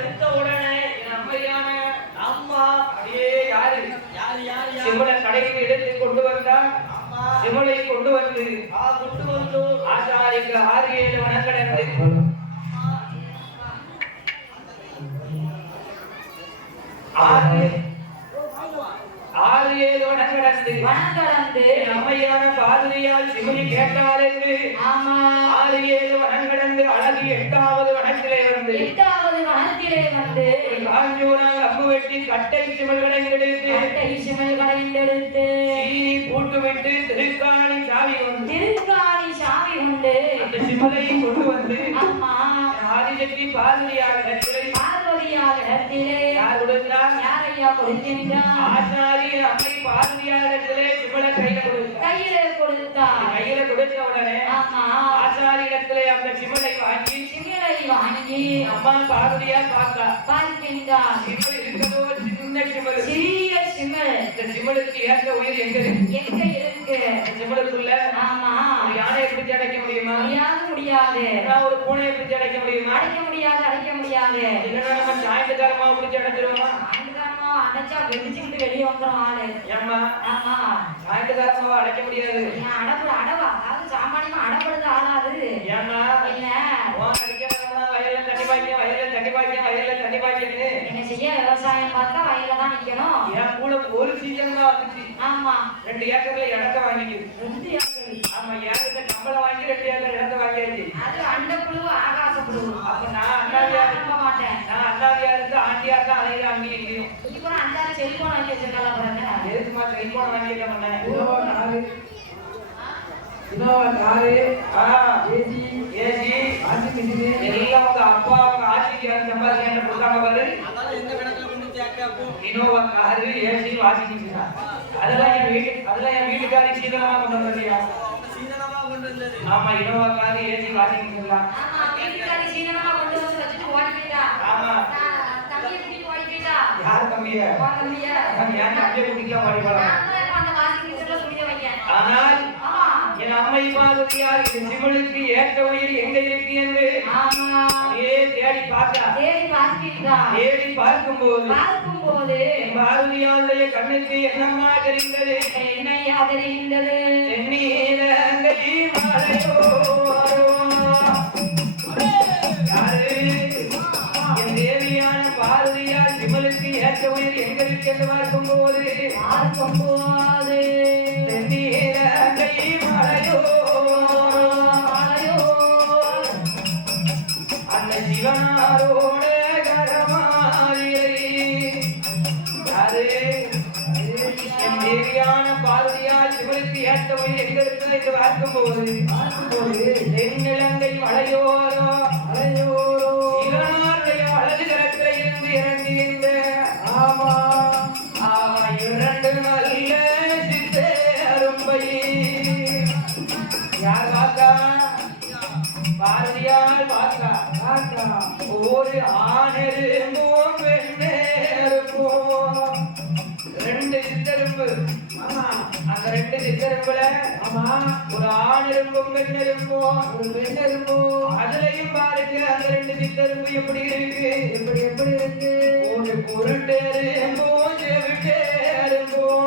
எடுத்த உடனே என் அம்மையான அம்மா அப்படியே யாரு சிவனை கடைக்கு எடுத்து கொண்டு வந்தார். சிவனை கொண்டு வந்து ஆச்சாரிக்கு 6-7 வனக்கடந்து 6-7 வனங்கடந்து அம்மையான பாதுரியால் சிவனை கேட்டாள் என்று 6-7 வனங்கடந்து அழகு 8வது வனத்திலே வந்து காஞ்சூரால் அம்பு வெட்டி கட்டை சிமல்களை எடுத்து சீனி பூட்டுவிட்டு திருக்காணி சாவி உண்டு அந்த சிமலை கொண்டு வந்து ஆதிசக்தி பார்வதியார் இடத்திலே யார் கொடுத்தார்? ஆச்சாரி அம்மை பார்வதியார் இடத்திலே சிமலை கையில கொடுத்த உடனே ஆச்சாரி இடத்திலே அந்த சிமலை வாங்கி அம்மா பார்வதியார் பார்க்கின்றார். சிறிய சிமல். இந்த சிமலுக்கு ஏற்ற உயிர் எங்க இருக்கு? சிமலுக்குள்ள யானை எப்படி அடைக்க முடியுமா? முடியாது. ஒரு பூனை எப்படி அடைக்க முடியுமா? அடைக்க முடியாது. இல்லைன்னா நம்ம சாயந்தரமா பிடிச்சி அடைச்சிருவோமா? அடைச்சா வெடிச்சுக்கிட்டு வெளியே வந்துடும் ஆளு. ஏமா? சாயந்தரமா அடைக்க முடியாது. அடவா அதாவது சாமானியமா அடப்படுது ஆளாது. ஏமா? இல்ல வயல்ல தண்ணி பாய்க்க என்ன செய்ய? விவசாயம் பார்த்தா வயல்ல தான் நிக்கணும். என் கூட ஒரு சீசன் தான் வந்துச்சு. 2 ஏக்கர்ல இடத்த வாங்கிட்டு 2 ஏக்கர். ஏக்கர்ல கம்பளம் வாங்கி 2 ஏக்கர் இடத்த வாங்கியாச்சு. அது அண்ட புழு ஆகாச புழு. அப்ப நான் அண்ணாவியா நம்ப மாட்டேன். நான் அண்ணாவியா இருந்து ஆண்டியா தான் அலையில அங்கேயும் இங்கேயும். இப்போ அஞ்சாறு செல்போன் வாங்கி வச்சிருக்கல பாருங்க. எதுக்குமா செல்போன் வாங்கி என்ன பண்ண? Innova car AC washing machine எல்லாம் உங்க அப்பா அவங்க ஆட்சிக்கு சம்பாதிக்க கொடுத்தாங்க பாரு. அதெல்லாம் எந்த கணக்குல கொண்டு சேர்க்க? Innova car AC washing machine அதெல்லாம் என் வீட்டுக்காரி சீதனமா கொண்டு வந்ததையா? ஆமா Innova car AC washing machine வீட்டுக்காரி சீதனமா கொண்டு வந்து வச்சுட்டு ஓடி போயிட்டா. ஆமா தம்பியை கூட்டிட்டு ஓடி போயிட்டா. யார் தம்பிய? ஏன் தம்பியை கூட்டிட்டு ஓடி போலாம்? அந்த வாஷிங் மிஷின்ல துணியை வைக்க. ஆனால் என் அம்மை பார்வதியார் இந்த சிவனுக்கு ஏற்ற உயிர் எங்க இருக்கு என்று தேடி பார்க்கும்போது பார்வதியாருடைய கண்ணுக்கு என்னம்மா தெரிந்தது? தென்னீலங்கை என் தேவியான பார்வதியார் சிவனுக்கு ஏற்ற உயிர் எங்க இருக்கு என்று பார்க்கும்போது தென்னீலங்கை அந்த சிவனாரோட கரமாரியை என் தேவியான பார்வதியால் சிவனுக்கு ஏற்ற உயிர் எங்க இருக்குது என்று பார்க்கும்போது தென்னிலங்கை மலையோரோ சிவனாருடைய வலது கரத்தில் இருந்து இறங்குகின்ற 2 நல்ல சித்தரும்பை யார் பார்த்தா? பாரதியார் பார்த்தா. ஒரு ஆணெரும்பும் பெண்ணெரும்பும் 2 சித்தரும்பு. அந்த 2 சித்தரும்புல ஒரு ஆணெரும்பும் பெண்ணெரும்பும் அதுலயும் பாருங்க அந்த 2 சித்தரும்பு எப்படி இருக்கு? எப்படி இருக்கு? ஒரு குருட்டெரும்பும் செவிட்டெரும்பும்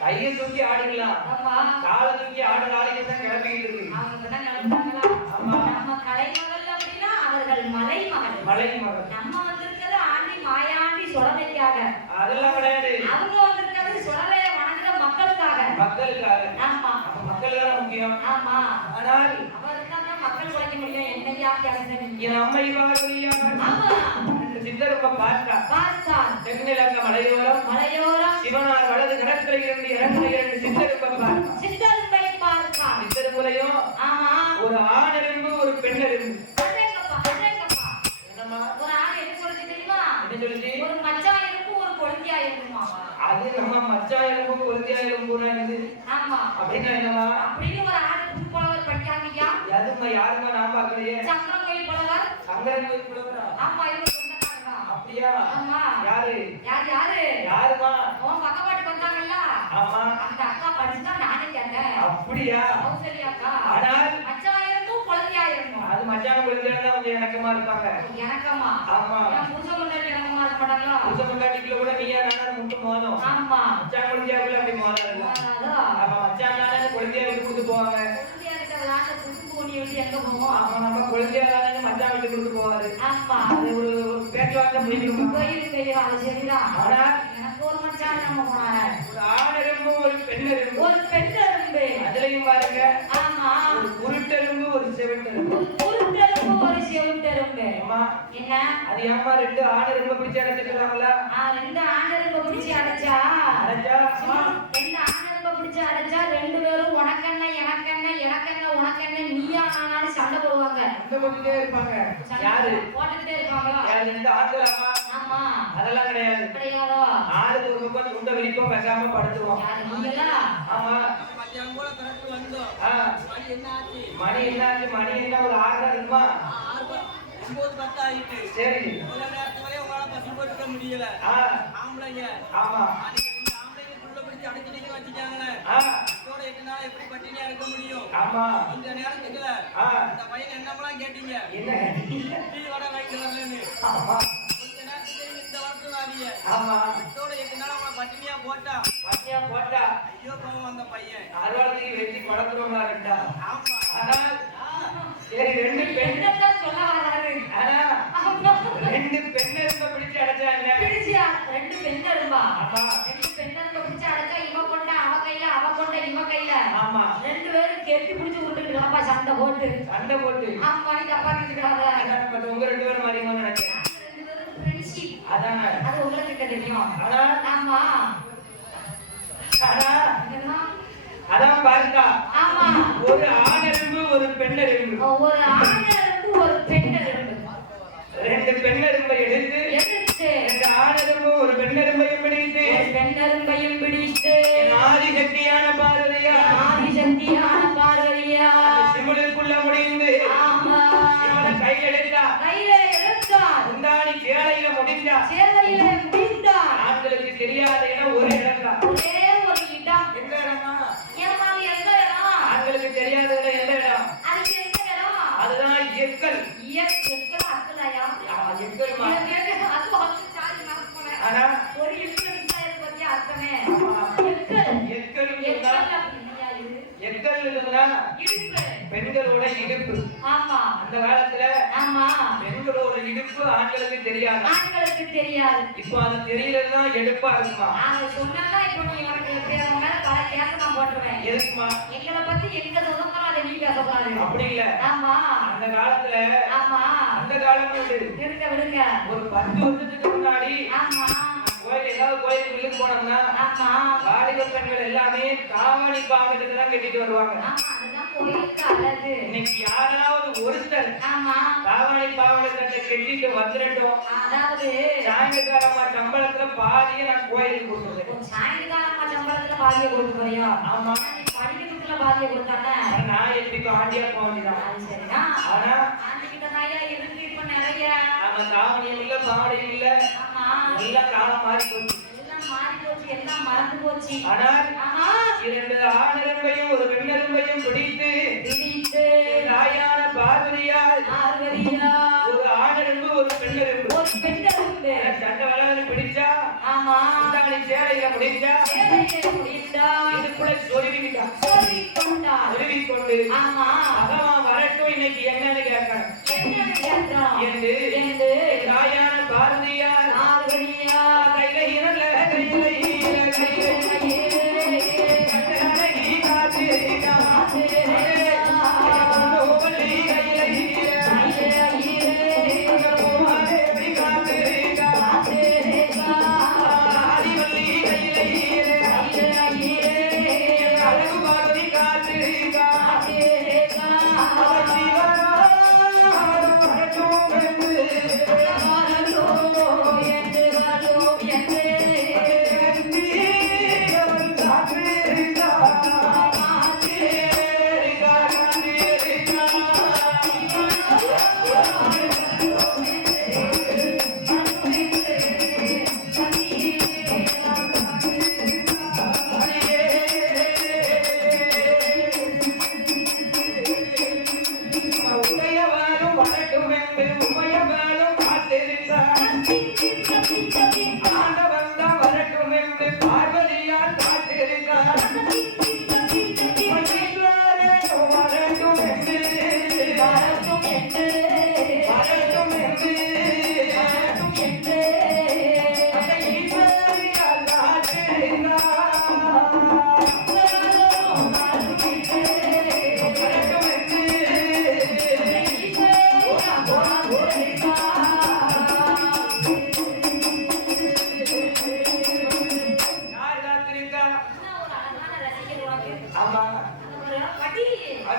கையை தூக்கி ஆடுக்கலாம். காலை தூக்கி ஆடுற ஆளுக்கு தான் கிளம்பிக்கிட்டு இருக்கு. நம்ம கலைமகள் அப்படின்னா அவர்கள் மலைமகள். நம்ம வந்திருக்கிறது ஆண்டி மாயாண்டி சுடலைக்காக. அதெல்லாம் கிடையாது. அவங்க வந்திருக்கிறது சுடலைய வணங்குற மக்களுக்காக. ஆமா மக்கள் தான் முக்கியம். முடியும். ஆமா. ஆனால் அவர்தான் மக்கள் உழைக்க முடியும். என்னையா கேளுங்க. என் அம்மை வாசலியா. ஆமா. சித்தருப்ப பார்த்தா தென்னிலங்க மலையோரம் சிவனார் வலது கடற்கரை இரண்டு சித்தருப்ப பார்த்தா சித்தருப்பை பார்த்தா சித்தருப்புலையும் ஆமா ஒரு ஆணெரும்பு ஒரு பெண்ணெரும்பு. என்னம்மா ஒரு ஆண் என்ன சொல்லுச்சு தெரியுமா? என்ன சொல்லுச்சு? ஒரு மச்சான் இருக்கும் ஒரு கொழுந்தியா இருக்குமா. அது நம்ம மச்சான் எலும்பு கொழுந்தியா எலும்புனா என்னது? ஆமா. அப்படின்னா என்னம்மா? அப்படின்னு ஒரு ஆண் புதுப்புலவர் படிக்காங்கய்யா. யாருமா யாருமா நான் பார்க்கலையே. சங்கரன் கோயில் புலவர். சங்கரன் கோயில் புலவரா? ஆமா இவங்க சொந்தக்காரங்க. அப்படியா? ஆமா. யாரு? யாருமா? உன் பக்கவாட்டுக்கு வந்தாங்கல்ல. ஆமா. அந்த அக்கா படிச்சுதான் நானே கேட்டேன். அப்படியா? கௌசல்யா அக்கா. ஆனால் மச்சான் இருக்கும் கொழுந்தியா இருக்கும். அது மச்சான் கொழுந்தியா தான் கொஞ்சம் இணக்கமா இருப்பாங்க. இணக்கமா? ஆமா. புருஷன் முன்னாடி இணக்கமா இருக்க மாட்டாங்களா? புருஷன் முன்னாடிக்குள்ள கூட நீயா நானா முட்டு மோதும். ஆமா. மச்சான் கொழுந்தியாக்குள்ள அப்படி மோதாது. ஆமா மச்சான் நானே கொழுந்தியா விட்டு கொடுத்து போவாங்க. கொழுந்தியா கிட்ட விளையாட்ட புதுப்பு ஊனி விட்டு எங்க போவோம்? ஆமா நம்ம கொழுந்தியா நானே மச்சான் விட்டு கொடுத்து போவாரு. ஆமா. அது ஒரு பேச்சுவார்த்தை முடிக்கணும். கோயில் அது சரிதான். ஆனா எனக்கு ஒரு மச்சான் நம்ம போனாரு. ஒரு ஆணெரும்பு ஒரு பெண்ணெரும்பு. ஒரு பெண்ணெரும்பு. அதுலயும் பாருங்க. ஆமா. ஒரு குருட்டெரும்பு ஒரு செவிட்டெரும்பு. குருட்டெரும்பு ஒரு செவிட்டெரும்பு. அம்மா என்ன? அது ஏம்மா ரெண்டு ஆணெரும்பு பிடிச்சு அடைச்சிக்கலாங்களா? ரெண்டு ஆணெரும்பு பிடிச்சு அடைச்சா அம்மா ரெண்டு ஆணெரும்பு பிடிச்சு அடைச்சா ரெண்டு பேரும் உனக்கென்ன எனக்கென்ன எனக்கென்ன உனக்கென்ன நீயா நானாலும் சண்டை போடுவாங்க. சண்டை போட்டுட்டே இருப்பாங்க. யாரு? போட்டுக்கிட்டே இருப்பாங்களா? யாரு? ரெண்டு ஆண்களாமா? ஆமா. அதெல்லாம் கிடையாது. கிடையாதோ? ஆளுக்கு ஒரு பக்கம் துண்டை விரிப்போம் பேசாம படுத்துவோம். யாரு நீங்களா? ஆமா. மத்தியானம் கூட கரெக்ட் வந்தோம். மணி என்ன ஆச்சு? மணி என்ன ஒரு 6:30 இருக்குமா? 9:10 ஆயிட்டு. சரி. ஒரு நேரத்து வரை உங்களால பசி போட்டுக்க முடியல. ஆம்பளைங்க. ஆமா. அன்னைக்கு ரெண்டு ஆம்பளைங்க புள்ள பிடிச்சு அடைச்சிட்டு வச்சிட்டாங்களே. இதோட 8 நாள் எப்படி பட்டினியா இருக்க முடியும்? ஆமா. இந்த நேரத்துக்குல இந்த பையன் என்னமெல்லாம் கேட்டீங்க? என்ன? டீ வடை வாங்கிட்டு வரலன்னு. ஆமா. கொஞ்ச நேரத்துக்கு இந்த வரத்து வாரிய. ஆமா. இதோட 8 நாள் அவங்கள பட்டினியா போட்டா. ஐயோ பாவம் அந்த பையன். அறுவாளுக்கு வெட்டி படத்துறோம்னா ரெண்டா? ஆமா. ஆனால் சரி ரெண்டு என்னதான் சொல்ல வராரு? ரெண்டு பெண்ணெரும்ப பிடிச்சு அடைச்சாங்க. பிடிச்சியா? ரெண்டு பெண்ணெரும்பா? ஆமா. ரெண்டு பெண்ணெரும்ப பிடிச்சு அடைச்சா இவ கொண்ட அவ கையில அவ கொண்ட இவ கையில. ஆமா. ரெண்டு பேரும் கெட்டி பிடிச்சு உருட்டுக்கிட்டாப்பா சண்டை போட்டு. ஆமா நீ தப்பா கிட்டுக்கிடாத. உங்க ரெண்டு பேரும் மாறியமா நினைக்கிறேன். ரெண்டு பேரும் ஃப்ரெண்ட்ஷிப். அதானே. அது உங்களுக்கு தெரியும். ஆமா. அதான் பாருங்க. ஆமா. ஒரு ஆணெரும்பு ஒரு பெண்ணெரும்பு. ஒரு ஆணெரும்பு ஒரு பெண்ணெரும்பு. ரெண்டு பெண்ணெரும்பை எடுத்து ரெண்டு ஆணெரும்பு ஒரு பெண்ணெரும்பையும் பிடித்து பெண்ணெரும்பையும் பிடித்து ஆதிசக்தியான பார்வதியா சிமுலுக்குள்ள முடிந்து கையில எடுத்தா முந்தாணி சேலையில முடிந்தா ஆண்களுக்கு தெரியாத இடம் ஒரு இடம் தான். ஒரே ஒரு இடம். எந்த இடமா? எந்த இடம்? ஆண்களுக்கு தெரியாத இடம் எந்த இடம்? அது எந்த இடம்? அதுதான் எக்கல். எக்கல் அக்கலையா? எக்கல் மா. அது வந்து சாரி மறந்துட்டேன். ஆனா ஒரு எக்கல் விசாரிக்க பத்தியா அர்த்தமே. எக்கல் எக்கல் இடுப்பு. பெண்களோட இடுப்பு. ஆமா. அந்த காலத்துல ஆமா பெண்களோட இடுப்பு ஆண்களுக்கு தெரியாது. ஆண்களுக்கு தெரியாது. இப்போ அது தெரியலன்னா எடுப்பா இருக்குமா? அது சொன்னா இப்போ நீ உனக்கு பேரவங்க மேல பல கேஸ் நான் போட்டுருவேன். எதுக்குமா? எங்களை பத்தி எங்க சொந்தமோ அதை நீ பேசக்கூடாது. அப்படி இல்ல. ஆமா. அந்த காலத்துல ஆமா அந்த காலம் இருக்க விடுங்க. ஒரு 10 வருஷத்துக்கு முன்னாடி ஆமா கோயில் ஏதாவது கோயிலுக்கு வெளியே போனோம்னா ஆமா வாலிப பெண்கள் எல்லாமே தாவணி பாவனைக்கு தான் கட்டிட்டு வருவாங்க. ஆமா அதுதான் கோயிலுக்கு அழகு. இன்னைக்கு யாராவது ஒருத்தர் ஆமா தாவணி பாவனை சட்டை கட்டிட்டு வந்துட்டோம். அதாவது சாயங்காலமா சம்பளத்துல பாதியை நான் கோயிலுக்கு கொடுத்துருக்கேன். சாயங்காலமா சம்பளத்துல பாதியை கொடுத்து போறியா? ஆமா. படிக்கிறதுக்குள்ள பாதியை கொடுத்தானே நான் எப்படி ஆண்டியா போக வேண்டியதான். அது சரியா? ஆனா ஆண்டிக்கிட்ட நாயா இருக்கு இப்ப நிறைய. நம்ம தாவணியும் இல்ல பாவனையும் இல்ல. ஆமா எல்லாம் காலம் மாறி போச்சு. எல்லாம் மாறி போச்சு. எல்லாம் மறந்து போச்சு. ஆனால் இரண்டு ஆணெரும்பையும் ஒரு பெண்ணெரும்பையும் பிடித்து தாயான பார்வதியால் ஒரு ஆணெரும்பு ஒரு பெண்ணெரும்பு சண்டை வளர்ந்து பிடிச்சா முந்தாணி சேலையில முடிச்சா இதுக்குள்ள சொருவிக்கொண்டு அகமா வரட்டும் இன்னைக்கு என்னன்னு கேட்கணும் என்று தாயான பார்வதியால் கையில இரல கையில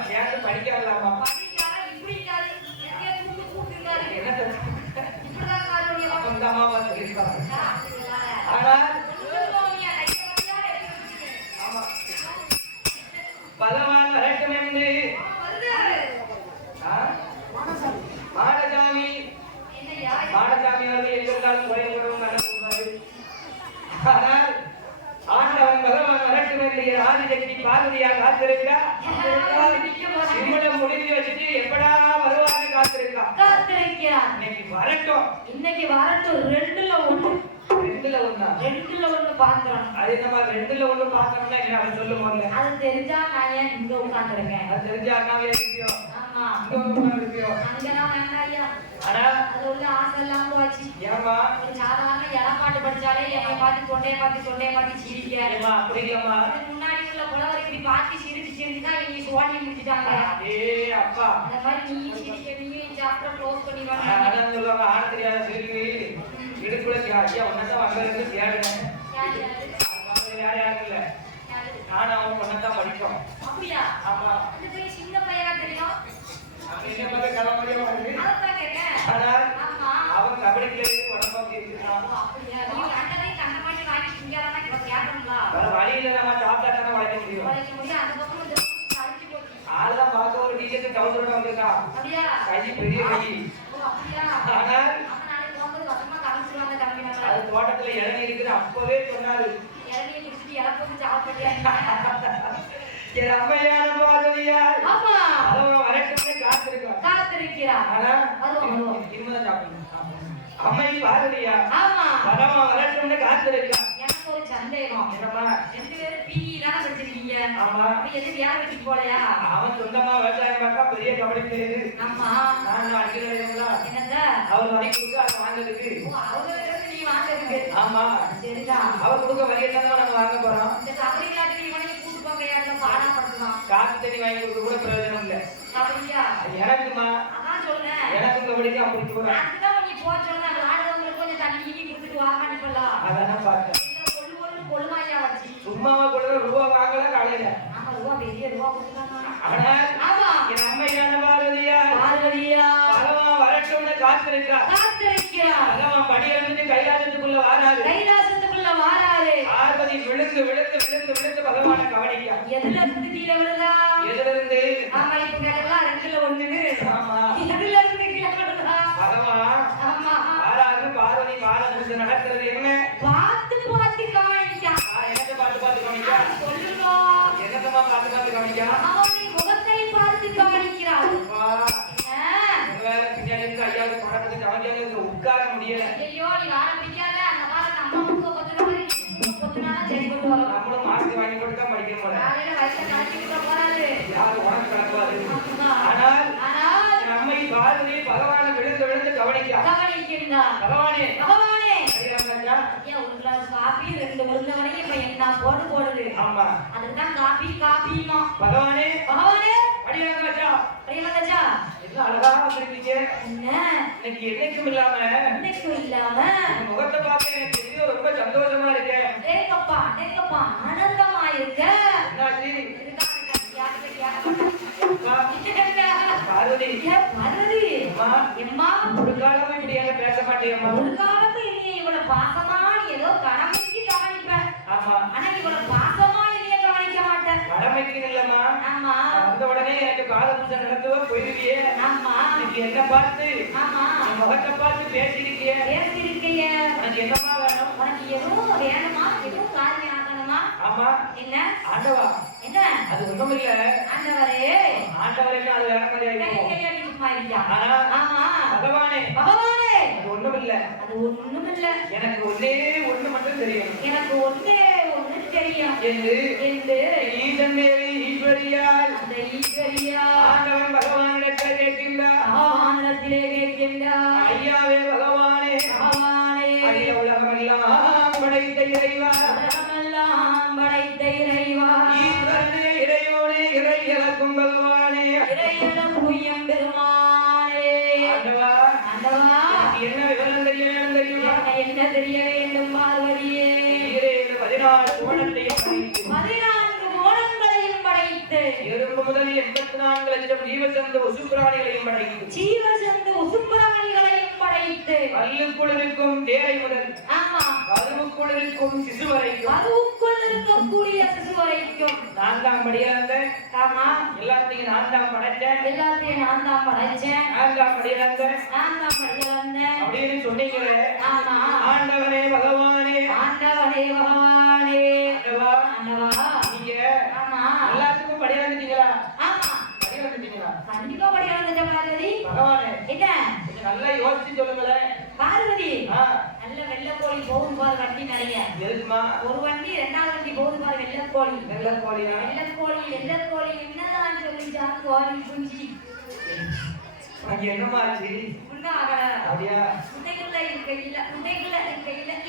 சேர்ந்து படிக்கலாமா படிக்காத இப்படி இருக்காது எங்கே கூப்பிட்டு இருக்காரு என்ன இப்படிதான் காரணம் அந்த அம்மா சொல்லியிருக்காங்க ஆனால் பகவான் வரட்டும் என்று மாடசாமி மாடசாமி அவர்கள் எங்கிருந்தாலும் குறைபடும் கண்டுள்ளார். ஆனால் ஆண்டவன் பகவான் வரட்டும் என்று ஆதிசக்தி பார்வதியா காத்திருக்கா சிம்மடம் முடிஞ்சு வச்சுட்டு எப்படா வருவான்னு காத்திருக்கா. இன்னைக்கு வரட்டும் ரெண்டுல ஒண்ணு பாக்குறோம். அது நம்ம ரெண்டுல ஒண்ணு பாக்கணும்னா என்ன அவன் சொல்லும் போது அது தெரிஞ்சா நான் ஏன் இங்க உட்கார்ந்துருக்கேன். அது தெரிஞ்சா அண்ணாவே இருப்பியோ. ஆமா இங்க உட்கார்ந்துருப்பியோ. அங்கதான் வேண்டாம் ஐயா. ஆனா அது உள்ள ஆசை எல்லாம் போச்சு. ஏமா ஒரு சாதாரண இளப்பாட்டு படிச்சாலே என்னை பார்த்து தொண்டையை பார்த்து சிரிக்காருமா. அப்படி இல்லம்மா முன்னாடி உள்ள புலவர் இப்படி பார்த்து சிரிச்சுதான் என்னை சுவாடி முடிச்சுட்டாங்க. ஏ அப்பா அந்த மாதிரி நீ சிரிக்க நீ சாப்டர் க்ளோஸ் பண்ணி வாங்க. அதான் சொல்லுவாங்க ஆட தெரியாத சிரிக்கு இடுப்புல ஐயா ஒன்னதான் வந்தது தேடுனேன். யாரும் இல்ல நானும் அவன் ஒன்னதான் படிச்சோம். அப்படியா? ஆமா. அந்த பையன் சின்ன பையனா தெரியும். அவன் என்ன பத்தி கலமடியா வருது. அதான் கேட்டேன். ஆனால் அவன் கபடிக்குள்ள உடம்பு இருக்கான். அப்படியா? நீ அண்டரை கண்ணமாட்டி வாங்கி சிங்கறானா இப்ப கேட்கணும்ல. வேற வழியில நம்ம சாப்பிட்டாதானே உடைக்க முடியும். அந்த பக்கம் வந்து அடிச்சு போடு. ஆளா பாக்க ஒரு டீச்சர் டவுசரோட வந்திருக்கான். அப்படியா? கை பெரிய கை. ஓ அப்படியா? ஆனால் அது தோட்டத்துல இளநீ இருக்குது அப்பவே சொன்னாரு. இளநீ குடிச்சிட்டு இறப்பது சாப்பிட்டியா? என் அம்மையான பார்வதியார் அவன் வரட்டும்னு காத்திருக்கிறான். ஆனா இனிமேதான் சாப்பிடணும். அம்மை பார்வதியா வரவன் வரட்டும்னு காத்திருக்கான். எனக்கு ஒரு சந்தேகம். என்னம்மா ரெண்டு பேரும் பிஇ தானே படிச்சிருக்கீங்க. ஆமா. எது வேலை வெட்டிக்கு போலையா? அவன் சொந்தமா விவசாயம் பார்த்தா பெரிய கபடி தெரியுது. ஆமா நான் அடிக்கிறேங்களா என்னங்க அவர் வரி கொடுக்க அதை வாங்குறதுக்கு. வாங்குறதுக்கு. ஆமா சரிதான். அவர் கொடுக்க வரியெல்லாம் நம்ம வாங்க போறோம். இந்த கபடி விளையாட்டு இவனையும் கூட்டு போங்க பாடா படுத்தலாம். காசு தண்ணி வாங்கி கொடுக்க கூட பிரயோஜனம் இல்ல. கபடியா? எனக்குமா அதான் சொல்றேன். எனக்கு கபடிக்கு அப்படி போறேன். அதுதான் நீ போ சொன்னா ஆடுறவங்களுக்கு கொஞ்சம் தண்ணி கொடுத்துட்டு வாங்கன்னு சொல்லலாம். அதான் பார்த்தேன். கொள்ளுமாயா வச்சு சும்மாவா கொள்ளுற ரூபா வாங்கல காலையில. ஆமா ரூபா பெரிய ரூபா கொடுத்தாங்க. ஆனால் ஆமா என் அம்மையான பார்வதியா பகவான் வரட்டும்னு காத்திருக்கிறார். பகவான் படியிலிருந்து கைலாசத்துக்குள்ள வாராரு. பார்வதி விழுந்து பகவானை கவனிக்கா. எதுல இருந்து கீழே விழுதா? எதுல இருந்து? ஆமா இப்ப கேட்டலாம் ரெண்டுல ஒண்ணு. ஆமா எதுல இருந்து கீழே விழுதா? பகவான் ஆமா வாராரு. பார்வதி பாலத்துல நடக்கிறது என்ன பார்த்து கவனிக்கா. என்னத்தை பார்த்து கவனிக்கா? சொல்லுங்க. என்னத்தமா பார்த்து கவனிக்கா? அவனின் முகத்தை பார்த்து கவனிக்கிறார். ஐயாவது படத்துக்கு கவனிக்காத உட்கார முடியல. ஐயோ நீ வார பிடிக்காத அந்த மாதிரி நம்ம முக கொத்துனால சரி கொண்டு வரோம். நம்மளும் மாஸ்க் வாங்கி போட்டு தான் படிக்க போறோம். காலையில வயிற்ற கலக்கிட்டு போறாரு. யாரு உனக்கு கலப்பாது. ஆனால் நம்மை பார்வதி பகவானை விழுந்து கவனிக்கிறார். பகவானே ஐயா ஒரு கிளாஸ் காபி ரெண்டு முருங்கவனையும் இப்ப என்ன போடுது. ஆமா அதுதான் காபிமா. பகவானே அடியாங்கச்சா என்ன அழகா வந்திருக்கீங்க. என்ன இன்னைக்கு என்னைக்கும் இல்லாம முகத்தை பார்க்க எனக்கு எதையோ ரொம்ப சந்தோஷமா இருக்கு. ஏங்கப்பா ஆனந்தமா இருக்கு. என்னாச்சு? பார்வதி எம்மா ஒரு காலமும் இப்படி எங்க பேச மாட்டேம்மா. ஒரு காலமும் நீ இவ்வளவு பாசமா ஏதோ கடமைக்கு கவனிப்பேன். ஆமா ஆனா இவ்வளவு பாசமா என்னைய கவனிக்க மாட்டேன். கடமைக்கு இல்லம்மா. ஆமா வந்த உடனே எனக்கு காலபூஜை நடத்துவ போயிருக்கியே. ஆமா நீங்க என்ன பார்த்து ஆமா முகத்தை பார்த்து பேசிருக்கிய உனக்கு என்னமா வேணும்? உனக்கு எதுவும் வேணுமா? எதுவும் காரியம் ஆகணுமா? ஆமா என்ன ஆண்டவா என்ன அது ஒண்ணும் இல்ல. ஆண்டவரே அது வேற மாதிரி ஆமா பகவானே அது ஒண்ணும் இல்ல. எனக்கு ஒண்ணே ஒண்ணு மட்டும் தெரியும். என்று ஈசன் மேலே ஈஸ்வரியால் அந்த ஆண்டவன் பகவானிடத்தில் கேட்கின்றார். ஐயாவே பகவானே அரிய உலகமெல்லாம் படைத்த இறைவா ஈஸ்வரனே இறையோனே இறை இழக்கும் பகவானே ஆண்டவா என்ன விவரம் தெரிய வேண்டும் பார்வதியே. 14 கோணத்தையும் படைத்து எறும்பு முதல் 84 லட்சம் ஜீவசந்த உசுப்பிராணிகளையும் படைத்து ஜீவசந்த உசுப்பிராணிகளையும் படைத்து கல்லுக்குள் இருக்கும் தேரை முதல் ஆமா கருவுக்குள் இருக்கும் சிசு வரைக்கும் கருவுக்குள் இருக்கக்கூடிய சிசு வரைக்கும் 4ஆம் படியிலிருந்த ஆமா எல்லாத்தையும் நான் தான் படைச்சேன் எல்லாத்தையும் நான் தான் படைச்சேன் 4ஆம் படியிலிருந்த நான் தான் படிக்கிறேன் அப்படின்னு சொன்னீங்களே ஆமா ஆண்டவனே பகவானே ஆண்டவனே பகவானே ஆண்டவா ஆண்டவா நீங்க ஆமா எல்லாத்துக்கும் படி வந்துட்டீங்களா? ஆமா படி வந்துட்டீங்களா? கண்டிப்பா படிக்கிறேன் பார்வதி. பகவானே என்ன கொஞ்சம் நல்லா யோசிச்சு சொல்லுங்களேன். பார்வதி ஆ நல்ல வெள்ளக்கோழி போகும் பார் வண்டி நிறைய எதுக்குமா? ஒரு வண்டி 2வது வண்டி போகுது பார் வெள்ளக்கோழி. வெள்ளக்கோழியா? வெள்ளக்கோழி என்னதான் சொல்லிச்சா கோழி குஞ்சு அங்க என்னமா ஆச்சு? அப்படியா? முட்டைக்குள்ள இருக்கையில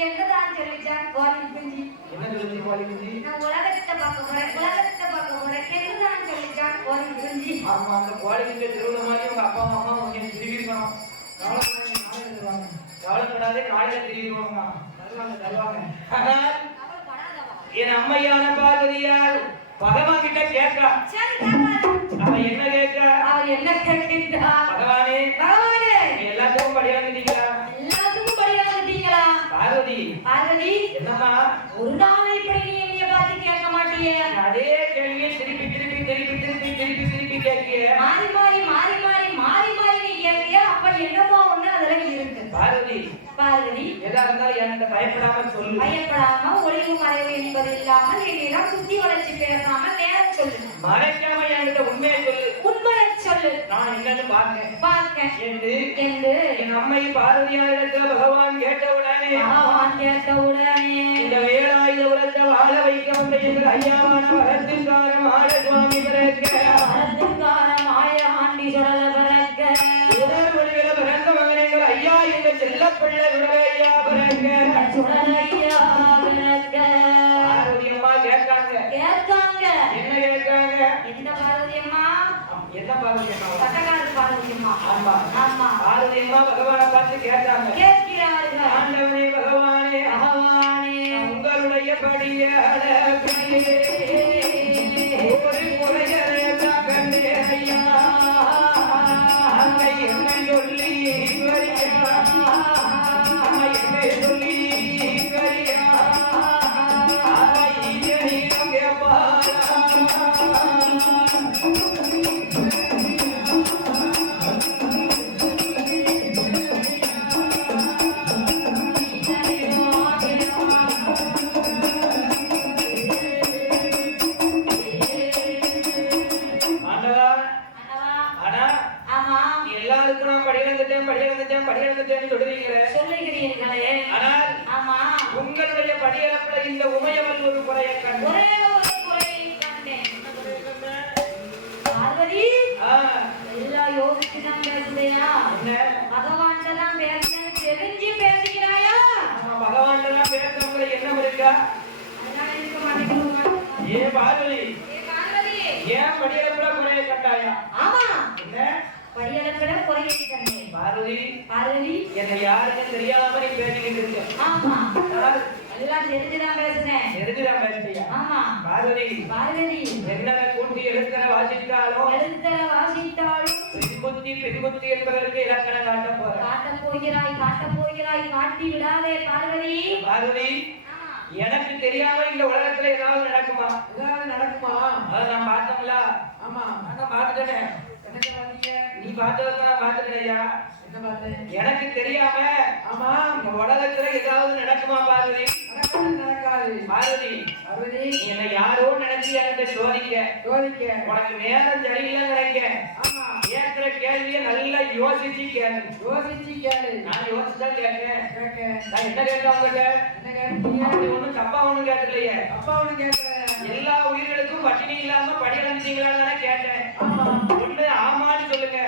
என்னதான் சொல்லிச்சா கோழி குஞ்சு. என்ன சொல்லுச்சு கோழி குஞ்சு? நான் உலகத்தை பார்க்க போறேன் என்னதான் சொல்லிச்சா கோழி குஞ்சு. ஆமா அந்த கோழி குஞ்சு திருவிழா மாதிரி உங்க அப்பா அம்மா கொஞ்சம் திரும்பிக்கணும். கவலைப்படாதே நாளையில திரும்பிடுவாங்க. தருவாங்க. ஆனால் என் அம்மையான பார்வதியால் பகவான் கிட்ட கேட்கா. அவ என்ன கேட்கா? பகவானே எல்லாத்துக்கும் படி வந்துட்டீங்களா? பார்வதி என்னம்மா ஒரு நாள் இப்படி நீ என்னைய பார்த்து கேட்க மாட்டியே? அதே கேள்வியை திருப்பி கேட்கிய மாறி நீ கேட்கிய. அப்ப என்னமோ ஒண்ணு அதுல இருக்கு. பார்வதி எதா இருந்தாலும் என்கிட்ட பயப்படாம சொல்லு. பயப்படாம ஒளிவு மறைவு என்பது இல்லாமல் என்னிடம் சுத்தி வளைச்சு பேசாம நேரம் சொல்லு. மறைக்காம என்கிட்ட உண்மையை சொல்லு. உண்மையை சொல்லு. நான் என்னன்னு பார்க்க என்று என் அம்மை பார்வதியாரிடத்துல பகவான் கேட்டவுடனே இந்த வேலாயுத உலகத்தை வாழ வைக்க வந்த எங்கள் ஐயாவான வரத்தின்காரம் ஆட சுவாமி பிறக்க உடல் மொழிகளை பிறந்த மகன் எங்கள் ஐயா எங்கள் செல்ல பிள்ளை உடலையா பிறக்க பார்வதி அம்மா கேட்காங்க. என்ன கேட்காங்க? என்ன பார்வதி அம்மா? என்ன பார்வதி அம்மா? பட்டக்கார பார்வதி அம்மா. ஆமா பார்வதி அம்மா பகவானை பார்த்து கேட்டாங்க. கேட்கிறார்கள். ஆண்டவனே பகவானே உங்களுடைய படியாட ஒரு குறையரை கண்டே ஐயா அம்மை என்னை சொல்லி வரியா அம்மை என்னை சொல்லி வரியா அவை நீங்க கேட்பாரா? சொல்லுகிறீர்களே. ஆனால் ஆமா உங்களுடைய படியளப்புல இந்த உமையவள் ஒரு குறையை கண்டு ஒரே ஒரு குறையை கண்டேன். பார்வதி எல்லாம் யோசிச்சுதான் பேசுறியா? பகவான்கிட்ட தான் பேசுறேன்னு தெரிஞ்சு பேசுகிறாயா? பகவான்கிட்ட தான் பேசுறவங்களை என்ன இருக்கா? அதெல்லாம் இருக்க மாட்டேங்குது. ஏன் பார்வதி ஏன் படியளப்புல குறையை கண்டாயா? ஆமா என்ன படியளப்புல குறையை கண்டேன். பார்வதி என்னை யாருன்னு தெரியாம நீ பேசிக்கிட்டு இருக்க. ஆமா எல்லாம் தெரிஞ்சுதான் பேசுறேன். பேசுறியா? ஆமா பார்வதி என்னென்ன கூட்டி எழுத்தர வாசித்தாலும் பெண்புத்தி என்பதற்கு இலக்கணம் காட்டப் போறேன். காட்டப் போகிறாய் காட்டி விடாதே பார்வதி. எனக்கு தெரியாம இந்த உலகத்துல ஏதாவது நடக்குமா? அதை நான் பார்த்தோம்ல. நான் பார்த்துட்டேனே. நீ பார்த்ததான் நான் பார்த்துட்டேயா? எனக்கு தெரியாம இந்த உலகத்துல ஏதாவது நடக்குமா பார்வதி? பார்வதி நீ என்ன யாரோ நினைச்சு என்கிட்ட சோதிக்க. உனக்கு நேரம் சரியில்லைன்னு நினைக்க. கேட்கிற கேள்வியை நல்லா யோசிச்சு கேளு. நான் யோசிச்சா கேட்கிறேன். நான் என்ன கேட்டேன் உங்ககிட்ட? அப்படி ஒண்ணும் தப்பா ஒண்ணும் கேட்கலையே. எல்லா உயிர்களுக்கும் பட்டினி இல்லாம படி அடைஞ்சிட்டீங்களான்னு தானே கேட்டேன். ஒண்ணு ஆமான்னு சொல்லுங்க,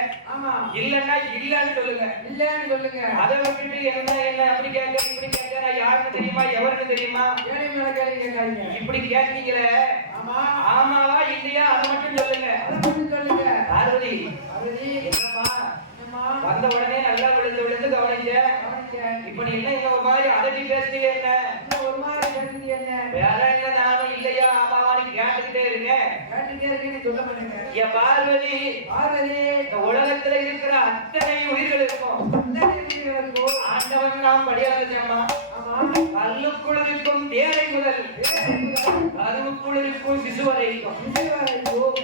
இல்லன்னா இல்லன்னு சொல்லுங்க. அதை விட்டுட்டு என்ன அப்படி கேட்க இப்படி கேட்க நான் யாருன்னு தெரியுமா எவருன்னு தெரியுமா இப்படி கேட்டீங்களே, ஆமாவா இல்லையா அதை மட்டும் சொல்லுங்க. பார்வதி என்னப்பா வந்த உடனே நல்லா விழுந்து கவனிச்சேன். இப்ப நீ என்ன இந்த ஒரு மாதிரி அதட்டி பேசுறீங்க? என்ன வேற என்ன நானும் இல்லையா ஆமாவான்னு கேட்டுக்கிட்டே இருக்கேன். இருக்குன்னு சொல்ல மாட்டேங்க. என் பார்வதி பார்வதி இந்த உலகத்துல இருக்கிற அத்தனை உயிர்களுக்கும் ஆண்டவன் நாம் படியாதம்மா. கல்லுக்குள் இருக்கும் தேரை முதல் கருவுக்குள் இருக்கும் சிசு வரைக்கும்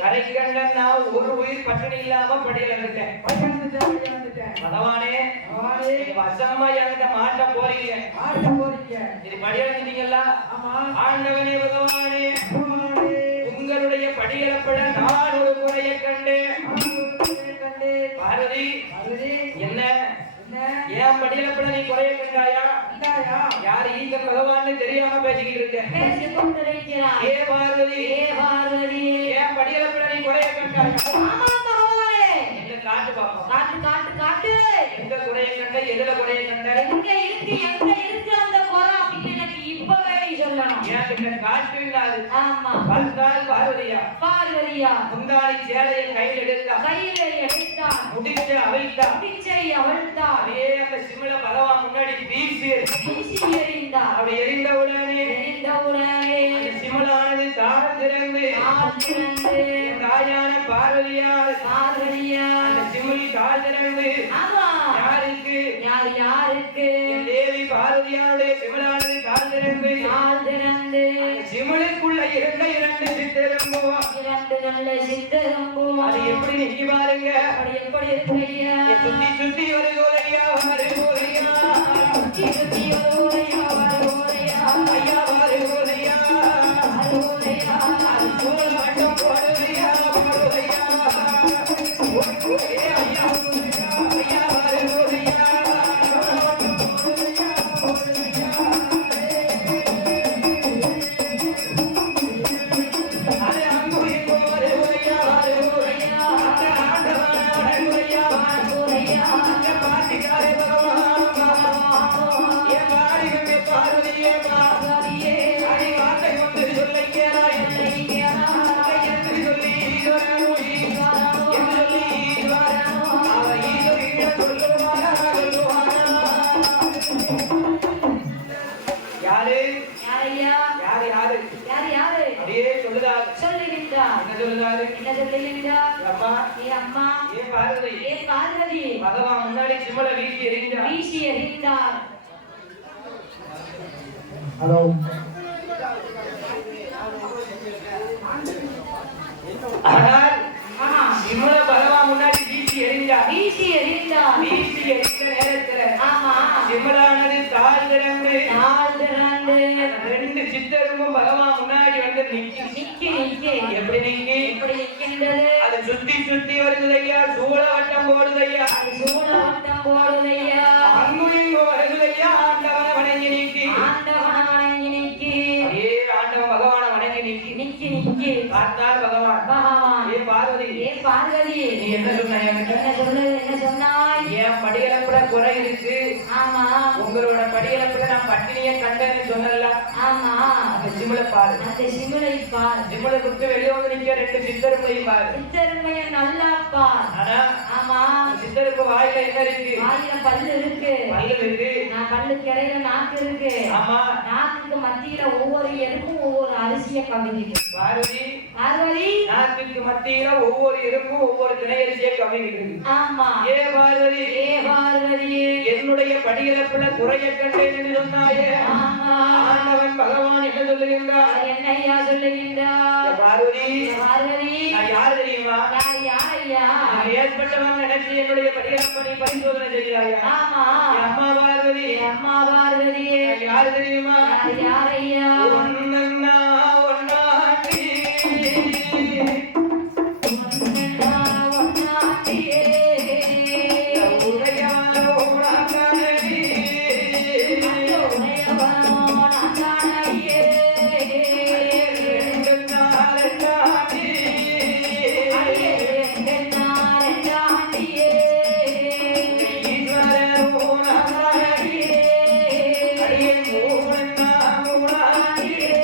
கரைக்கண்டன் நான் ஒரு உயிர் பட்டினி இல்லாம படியாந்துட்டேன். பகவானே வசமா என்கிட்ட மாட்ட போறீங்க. இது படியாந்துட்டீங்களா? ஆண்டவனே பகவானே உங்களுடைய படியலப்பட நான் ஒரு குறையை கண்டேன். பார்வதி என்ன ஏன் படியலப்பட நீ குறைய கண்டாயா? யார் ஈசன் பகவான்னு தெரியாம பேசிக்கிட்டு இருக்க? ஏ பார்வதி ஏன் படியலப்பட நீ குறைய கண்டாயா? எங்க காட்டு பாப்போம். காட்டு எங்க குறைய கண்ட? எதுல குறைய கண்ட? எங்க இருக்கு அந்த குறை அப்படின்னு எனக்கு இப்பவே சொல்லணும். ஏன் காட்டுங்காது? ஆமா பார்த்தால் பார்வதியா முந்தாடி சேலையை கையில் எடுத்தா முடிச்சு அவிழ்த்தா அதே அந்த சிமிழ பகவான் முன்னாடி வீசி எறிந்தா. அப்படி எரிந்த உடனே அந்த சிமிழானது தாரம் திறந்து தாயான பார்வதியால் அந்த சிமிழ் தாழ் திறந்து யாருக்கு தேவி பார்வதியாருடைய சிமிழானது தாழ் திறந்து சிமிழுக்குள்ள இருந்த இரண்டு சித்தெரும்பும் அது எப்படி நிக்கி பாருங்க. சுத்தி சுத்தி வருகோரையா வருகோரையா ஐயா வருகோரையா அது சூழ மட்டும் போடுதையா போடுதையா ஐயா ஐயா வருகோரையா பகவான் முன்னாடி சிமலை வீசி எறிந்தார். ஹலோ ஆனால் சிமலை பகவான் முன்னாடி வீசி எறிந்தார். வீசி எறிந்த நேரத்துல சிமலானது தாழ் திறந்து ரெண்டு சித்தருக்கும் பகவான் முன்னாடி வந்து நிக்கி எப்படி நிக்கின்றது? அது சுத்தி சுத்தி வருதுதையா சூழ வட்டம் போடுதையா அங்கு இங்கு வருதுதையா ஆண்டவனை வணங்கி நிக்கி அதே ஆண்டவன் பகவானை வணங்கி நிக்கி பார்த்தார் பகவான். ஏ பார்வதி நீ என்ன சொன்னாய்? என் படியலப்புல குறை இருக்கு. உங்களோட படியலப்புல நான் பட்டினிய கண்டேன்னு சொன்னல. அந்த சிமிழை பாரு. சிமிழை விட்டு வெளியே வந்து நிக்க ரெண்டு சித்தருமையும் பாரு. நல்லா பார். ஆனா சித்தருக்கு வாயில என்ன இருக்கு? பல்லு இருக்கு. பல்லு கிடையில நாக்கு இருக்கு. நாக்குக்கு மத்தியில ஒவ்வொரு எருக்கும் ஒவ்வொரு அரிசிய கவிழ்ந்து. பார்வதி நாக்குக்கு மத்தியில ஒவ்வொரு எருக்கும் ஒவ்வொரு திணையரிசிய கவிழ்ந்து. ஏ பார்வதி என்னுடைய படியிலப்புல குறைய கண்டேன் என்று சொன்னாயே. ஆண்டவன் பகவான் என்ன சொல்லுகின்றார்? என்னையா சொல்லுகின்றார்? பார்வதி நான் யார் தெரியுமா? ஏற்பட்டவன் நினைச்சு என்னுடைய படியிலப்ப நீ பரிசோதனை செய்கிறாயா? அம்மா பார்வதி யார் தெரியுமா? யாரையா? ஒன்னா ஒன்னாண்டி Yeah.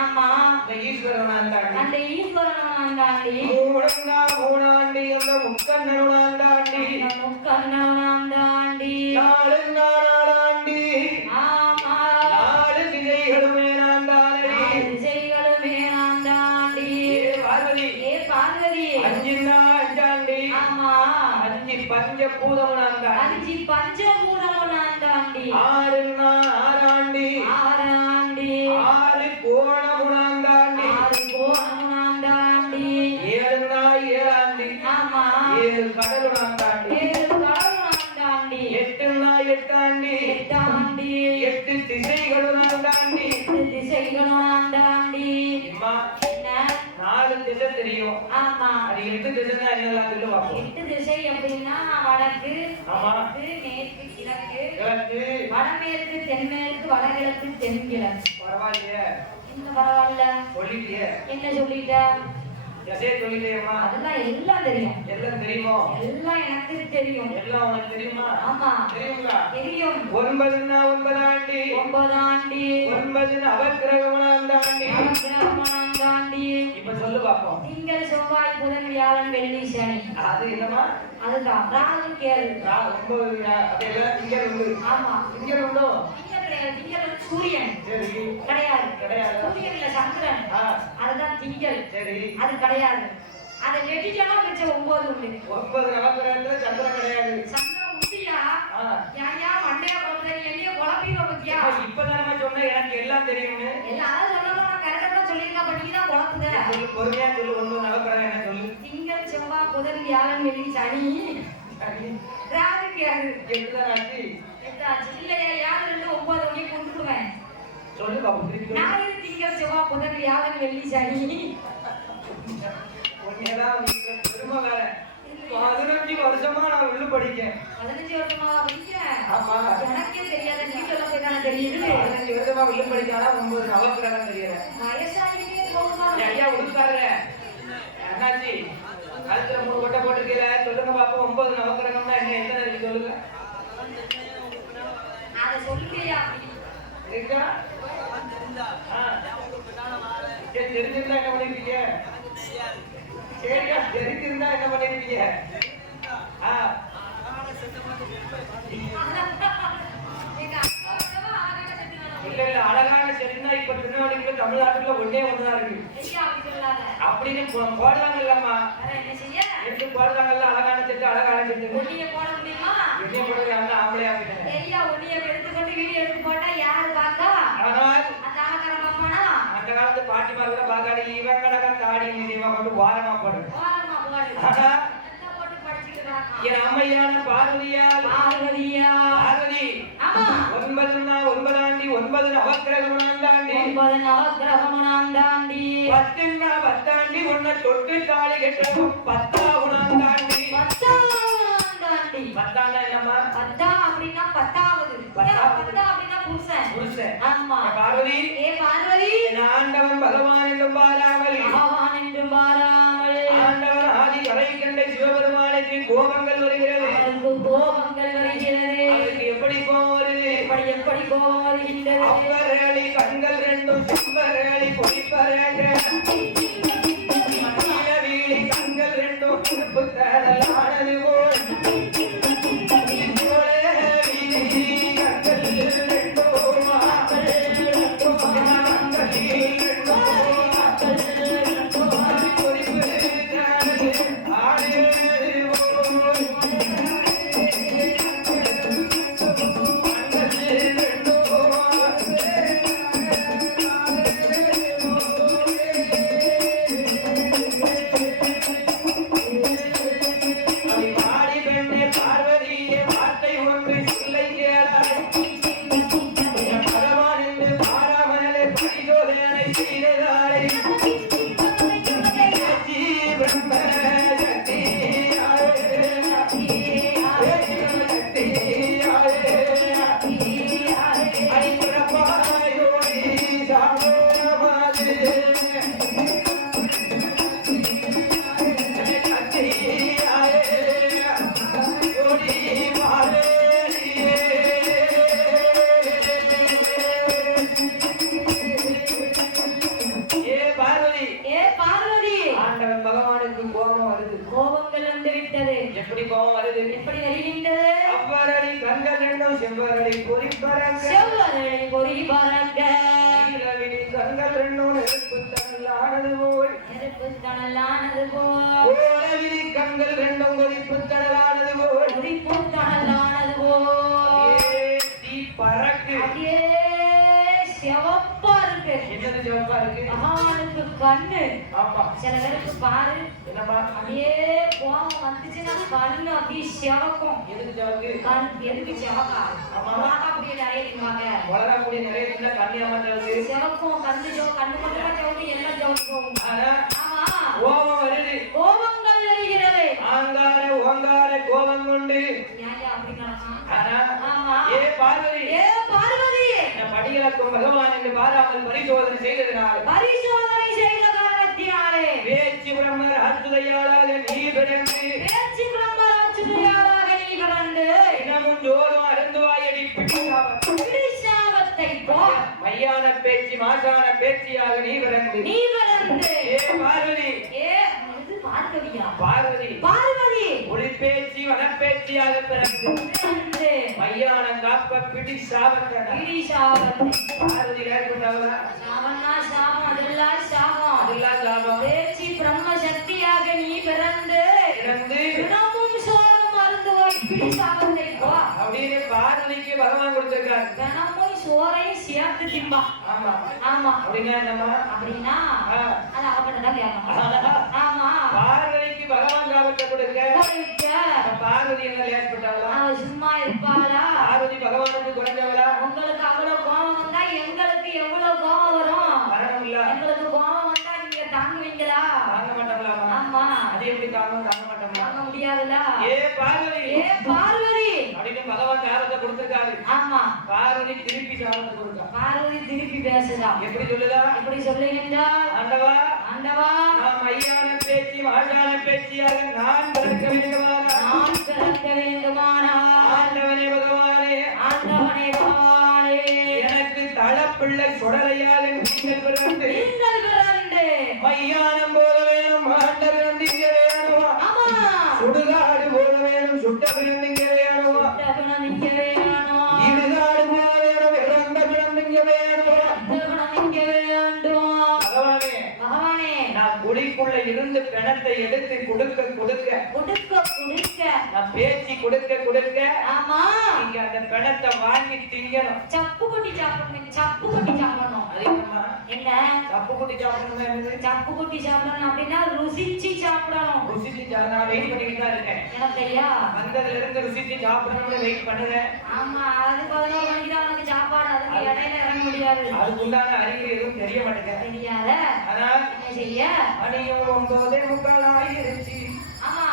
ஆமா இந்த ஈஸ்வரனாண்டாண்டி அந்த ஈஸ்வரனாண்டாண்டி மூணாண்டி அந்த முக்கண்ணனாண்டாண்டி முக்கண்ணனாண்டாண்டி நாளாண்டி ஆமா 4 திசைகளுமே நாண்டாண்டி திசைகளுமே நாண்டாண்டி ஏ பார்வதி அஞ்சாண்டி ஆமா 5 பஞ்சபூதமுனாண்டாண்டி 5 பஞ்சபூதமுனாண்டாண்டி ஆறாண்டி 6 கோணமுனாண்டாண்டி 7 ஆமா 7 கடலுனாண்டாண்டி 8 8 திசைகளுனாண்டாண்டி அம்மா 4 திசை தெரியும் ஆமா அது 8 திசைன்னா என்னலாம் சொல்லு பாப்போம் 8 திசை அப்படின்னா வடக்கு ஆமா மேற்கு கிழக்கு கிழக்கு வடமேற்கு தென்மேற்கு வடகிழக்கு தென்கிழக்கு பரவாயில்லையே இந்த பரவாயில்ல சொல்லிட்டியே என்ன சொல்லிட்ட எதே சொல்லிட்டேம்மா அதெல்லாம் எல்லாம் தெரியும் எல்லாம் தெரியுமோ எல்லாம் எனக்கு தெரியும் எல்லாம் உனக்கு தெரியுமா ஆமா தெரியுங்களா தெரியும் 9ன்னா 9 ஆண்டி 9 ஆண்டி 9 நவக்கிரகமாண்டாண்டி கிரகமாண்டாண்டி இப்ப சொல்லு பாப்போம் திங்கள் செவ்வாய் புதன் வியாழன் வெள்ளி சனி அது என்னமா அதுதான் ராகு கேது 9 அதெல்லாம் திங்கள் உண்டு ஆமா திங்கள் உண்டோ திங்கள் வந்து சூரியன் சரி கிடையாது கிடையாது சூரியன் இல்ல சந்திரன் அதுதான் திங்கள் சரி அது கிடையாது அதை வெட்டிட்டா மிச்சம் 9 உண்டு 9 நவக்கிரகத்துல சந்திரன் கிடையாது சந்திரன் உண்டியா யாயா மண்டைய போடுறது என்னைய குழப்பிடுற பத்தியா இப்பதானே சொன்ன எனக்கு எல்லாம் தெரியும்னு எல்லாரும் சொல்லணும் நான் கரெக்டா தான் சொல்லியிருக்கேன் பட் நீ தான் குழப்புத சொல்லு பொறுமையா சொல்லு 9 நவக்கிரகம் என்ன சொல்லு திங்கள் செவ்வாய் புதன் வியாழன் வெள்ளி சனி ராகு கேது 8 தான் ஆச்சு இல்லையா யாரு 9 மணிக்கு கொண்டுடுவேன் சொல்லு பாப்போம் திருப்பி ஞாயிறு திங்கள் செவ்வாய் புதன் வியாழன் வெள்ளி சனி உண்மையதான் பெருமை வேற 15 வருஷமா நான் உள்ள படிக்கேன் 15 வருஷமா படிக்கிறேன் ஆமா எனக்கே தெரியாத நீ சொல்ல போய் தானே தெரியுது 15 வருஷமா உள்ள படிக்கானா 9 நவக்கிரகம் தெரியல வயசாகிட்டே போகுமா ஐயா உடுக்காரு அண்ணாச்சி கழுத்துல 3 கொட்டை போட்டுருக்கீல சொல்லுங்க பாப்போம் 9 நவக்கிரகம்னா என்ன எத்தனை இருக்கு சொல்லுங்க அதை சொல்லியா இருக்கா தெரிஞ்சிருந்தா என்ன பண்ணிருக்கீங்க சரியா தெரிஞ்சிருந்தா என்ன பண்ணிருக்கீங்க இல்ல இல்ல அழகான செடினா இப்ப திருநெல்வேலிக்குள்ள தமிழ்நாட்டுல ஒண்ணேதான் இருக்கு அப்படின்னு போடுறாங்க இல்லம்மா எப்படி போடுறாங்கல்ல அழகான செட்டு அழகான செட்டு ஒன்னிய போட முடியுமா என்ன போடுறாங்க ஆம்பளையா கிட்ட ஐயா ஒன்னிய எடுத்துக்கொண்டு வீடியோ எடுத்து போட்டா யாரு பாக்கா ஆனால் அந்த ஆகாரம் அம்மானா அந்த காலத்து பாட்டிமா கூட பாக்காடி இவன் கடகா தாடி நீதிமா கொண்டு வாரமா போடு ஓரமா போடு ஆனா போட்டு படிச்சிட்டு கிடக்கான் என் அம்மையான பார்வதி ஆமா 9 ஆண்டி 9 நவக்கிரகமாண்டாண்டி 9 நவக்கிரகமாண்டாண்டி 10 ஆண்டி உன்னை தொட்டு தாலி கட்டவும் 10 ஆண்டாண்டி 10 ஆண்டாண்டி 10 என்னம்மா 10 அப்படினா 10வது 10 அப்படினா புருஷன் ஆமா பார்வதி பார்வதி ஆண்டவன் பகவான் என்றும் பாராமல் ஆண்டவன் ஆதி கரை கண்ட சிவபெருமானுக்கு கோபங்கள் வருகிறது அவருக்கு எப்படி கோபம் வருது எப்படி கோபம் வருகின்றது அப்பரேளி கண்கள் ரெண்டும் செம்பரேளி பொடிப்பரேங்க வீழி கண்கள் ரெண்டும் கருப்பு கடலானது போல் செவ்வரளி பொறி பறக்க செவ்வரளி பொறி பறக்க நீலவிழி கண்கள் ரெண்டும் நெருப்பு தணலானது போல் நெருப்பு தணலானது போல் ஓரவிழி கண்கள் ரெண்டும் கொதிப்பு தணலானது போல் கொதிப்பு தணலானது போல் தீ பறக்கு அப்படியே சிவப்பா இருக்கு. என்னது சிவப்பா இருக்கு? மகானுக்கு கண்ணு. ஆமா. சில பேருக்கு பாரு என்னமா அப்படியே கோபம் வந்துச்சுன்னா கண்ணு அப்படியே சிவக்கும். எதுக்கு சிவக்கு? கண் எதுக்கு சிவக்கா? மிளகா அப்படியே நிறைய தின்பாங்க. மிளகா கூடிய நிறைய தின்னா கண்ணு ஏமாத்தாது. சிவக்கும் கண்ணு கண்ணு மட்டும் தான் சிவக்கும், எல்லாம் சிவக்கு போகும். ஆமா. கோபம் வருது. கோபங்கள் வருகிறது. ஆங்கார ஓங்கார கோபம் கொண்டு ஏன் அப்படி நடக்கும்? ஆமா. ஏ பார்வதி, ஏ பார்வதி, படிகளுக்கும் பகவான் என்று பாராமல் பரிசோதனை செய்ததினால் பரிசோதனை செய்த காரணத்தினாலே பேச்சு பிரம்மர் அச்சுதையாளாக நீ பிறந்து பேச்சு பிரம்மர் அச்சுதையாளாக நீ பிறந்து தினமும் ஜோறும் அருந்துவாயடி பிடிசாபத்தை போ மையான பேச்சு மாசான பேச்சியாக நீ பிறந்து ஏ பார்வதி, ஏ பார்வதியா? பார்வதி பார்வதி ஒளி பேச்சு வனப்பேச்சியாக பிறந்து மையான காப்ப பிடிசாபத்தை பார்வதி ஏற்பட்டவளா? சாபம்னா சாபம், அதெல்லாம் சாபம். அதெல்லாம் சாபம். பேச்சு பிரம்ம சக்தியாக நீ பிறந்து தினமும் சோறும் மருந்து பிடி சாபத்தை போ அப்படின்னு பார்வதிக்கு பகவான் கொடுத்திருக்காரு. தினமும் சோறையும் சேர்த்து திம்பா. ஆமா ஆமா. அப்படின்னா என்னமா? அப்படின்னா அது அவகிட்டதான் கேட்கணும். ஆமா. பார்வதிக்கு பகவான் சாபத்தை கொடுக்க பார்வதி என்ன ஏற்பட்டவளா? அவ சும்மா இருப்பாளா? பார்வதி பகவானுக்கு குறைஞ்சவளா? உங்களுக்கு அவ்வளவு கோபம் வந்தா எங்களுக்கு எவ்வளவு கோபம் வரும்? வரணும் இல்ல. எங்களுக்கு கோபம் வந்தா நீங்க தாங்குவீங்களா? தாங்க மாட்டோங்களா? ஆமா. அது எப்படி தாங்க மாட்டோங்களா? தாங்க முடியாதுல்ல. ஏ பார்வதி, ஏ பார்வதி அப்படின்னு பகவான் சாபத்தை கொடுத்திருக்காரு. ஆமா. பார்வதி திருப்பி சாபத்தை கொடுத்தா. பார்வதி திருப்பி பேசுதா. எப்படி சொல்லுதா? எப்படி சொல்லுகின்றார்? ஆண்டவா, ஆண்டவா, நாம் மையான பேச்சு மாசான பேச்சியாக நான் பிறக்க வேண்டுமானா? நான் பிறக்க வேண்டுமானா? ஆண்டவனே பகவானே, ஆண்டவனே பகவானே, எனக்கு தளப்பிள்ளை சுடலையாக நீங்கள் பிறந்து மையானம் போல வேணும், ஆண்ட பிறந்து இங்க வேணுமா? சுடுகாடு போல வேணும், சுட்ட பிறந்து இங்க வேணுமா? இடுகாடு போல வேணும், இறந்த பிறந்து இங்க வேணுமா? பகவானே, பகவானே, நான் குழிக்குள்ள இருந்து பிணத்தை எடுத்து கொடுக்க கொடுக்க கொடுக்க கொடுக்க நான் பேச்சு கொடுக்க கொடுக்க ஆமா நீங்க அந்த பிணத்தை வாங்கி திங்கணும். சப்பு கொட்டி சாப்பிடணும். சப்பு கொட்டி சாப்பிடணும். அது என்னம்மா? என்ன தப்பு குட்டி சாப்பிடணும்னா என்னது? சப்பு கொட்டி சாப்பிடணும் அப்படின்னா ருசிச்சு சாப்பிடணும். ருசிச்சு நான் வெயிட் பண்ணிட்டு தான் இருக்கேன். எனக்கு ஐயா வந்ததுல இருந்து ருசிச்சு சாப்பிடணும்னு வெயிட் பண்ணுறேன். ஆமா. அது 11 மணிக்கு தான் உனக்கு சாப்பாடு. அதுக்கு இடையில இறங்க முடியாது. அதுக்கு உண்டான அறிகுறி எதுவும் தெரிய மாட்டேங்குது. தெரியாத ஆனால் என்ன செய்ய? மணியும் 9:45 ஆகிருச்சு. ஆமா.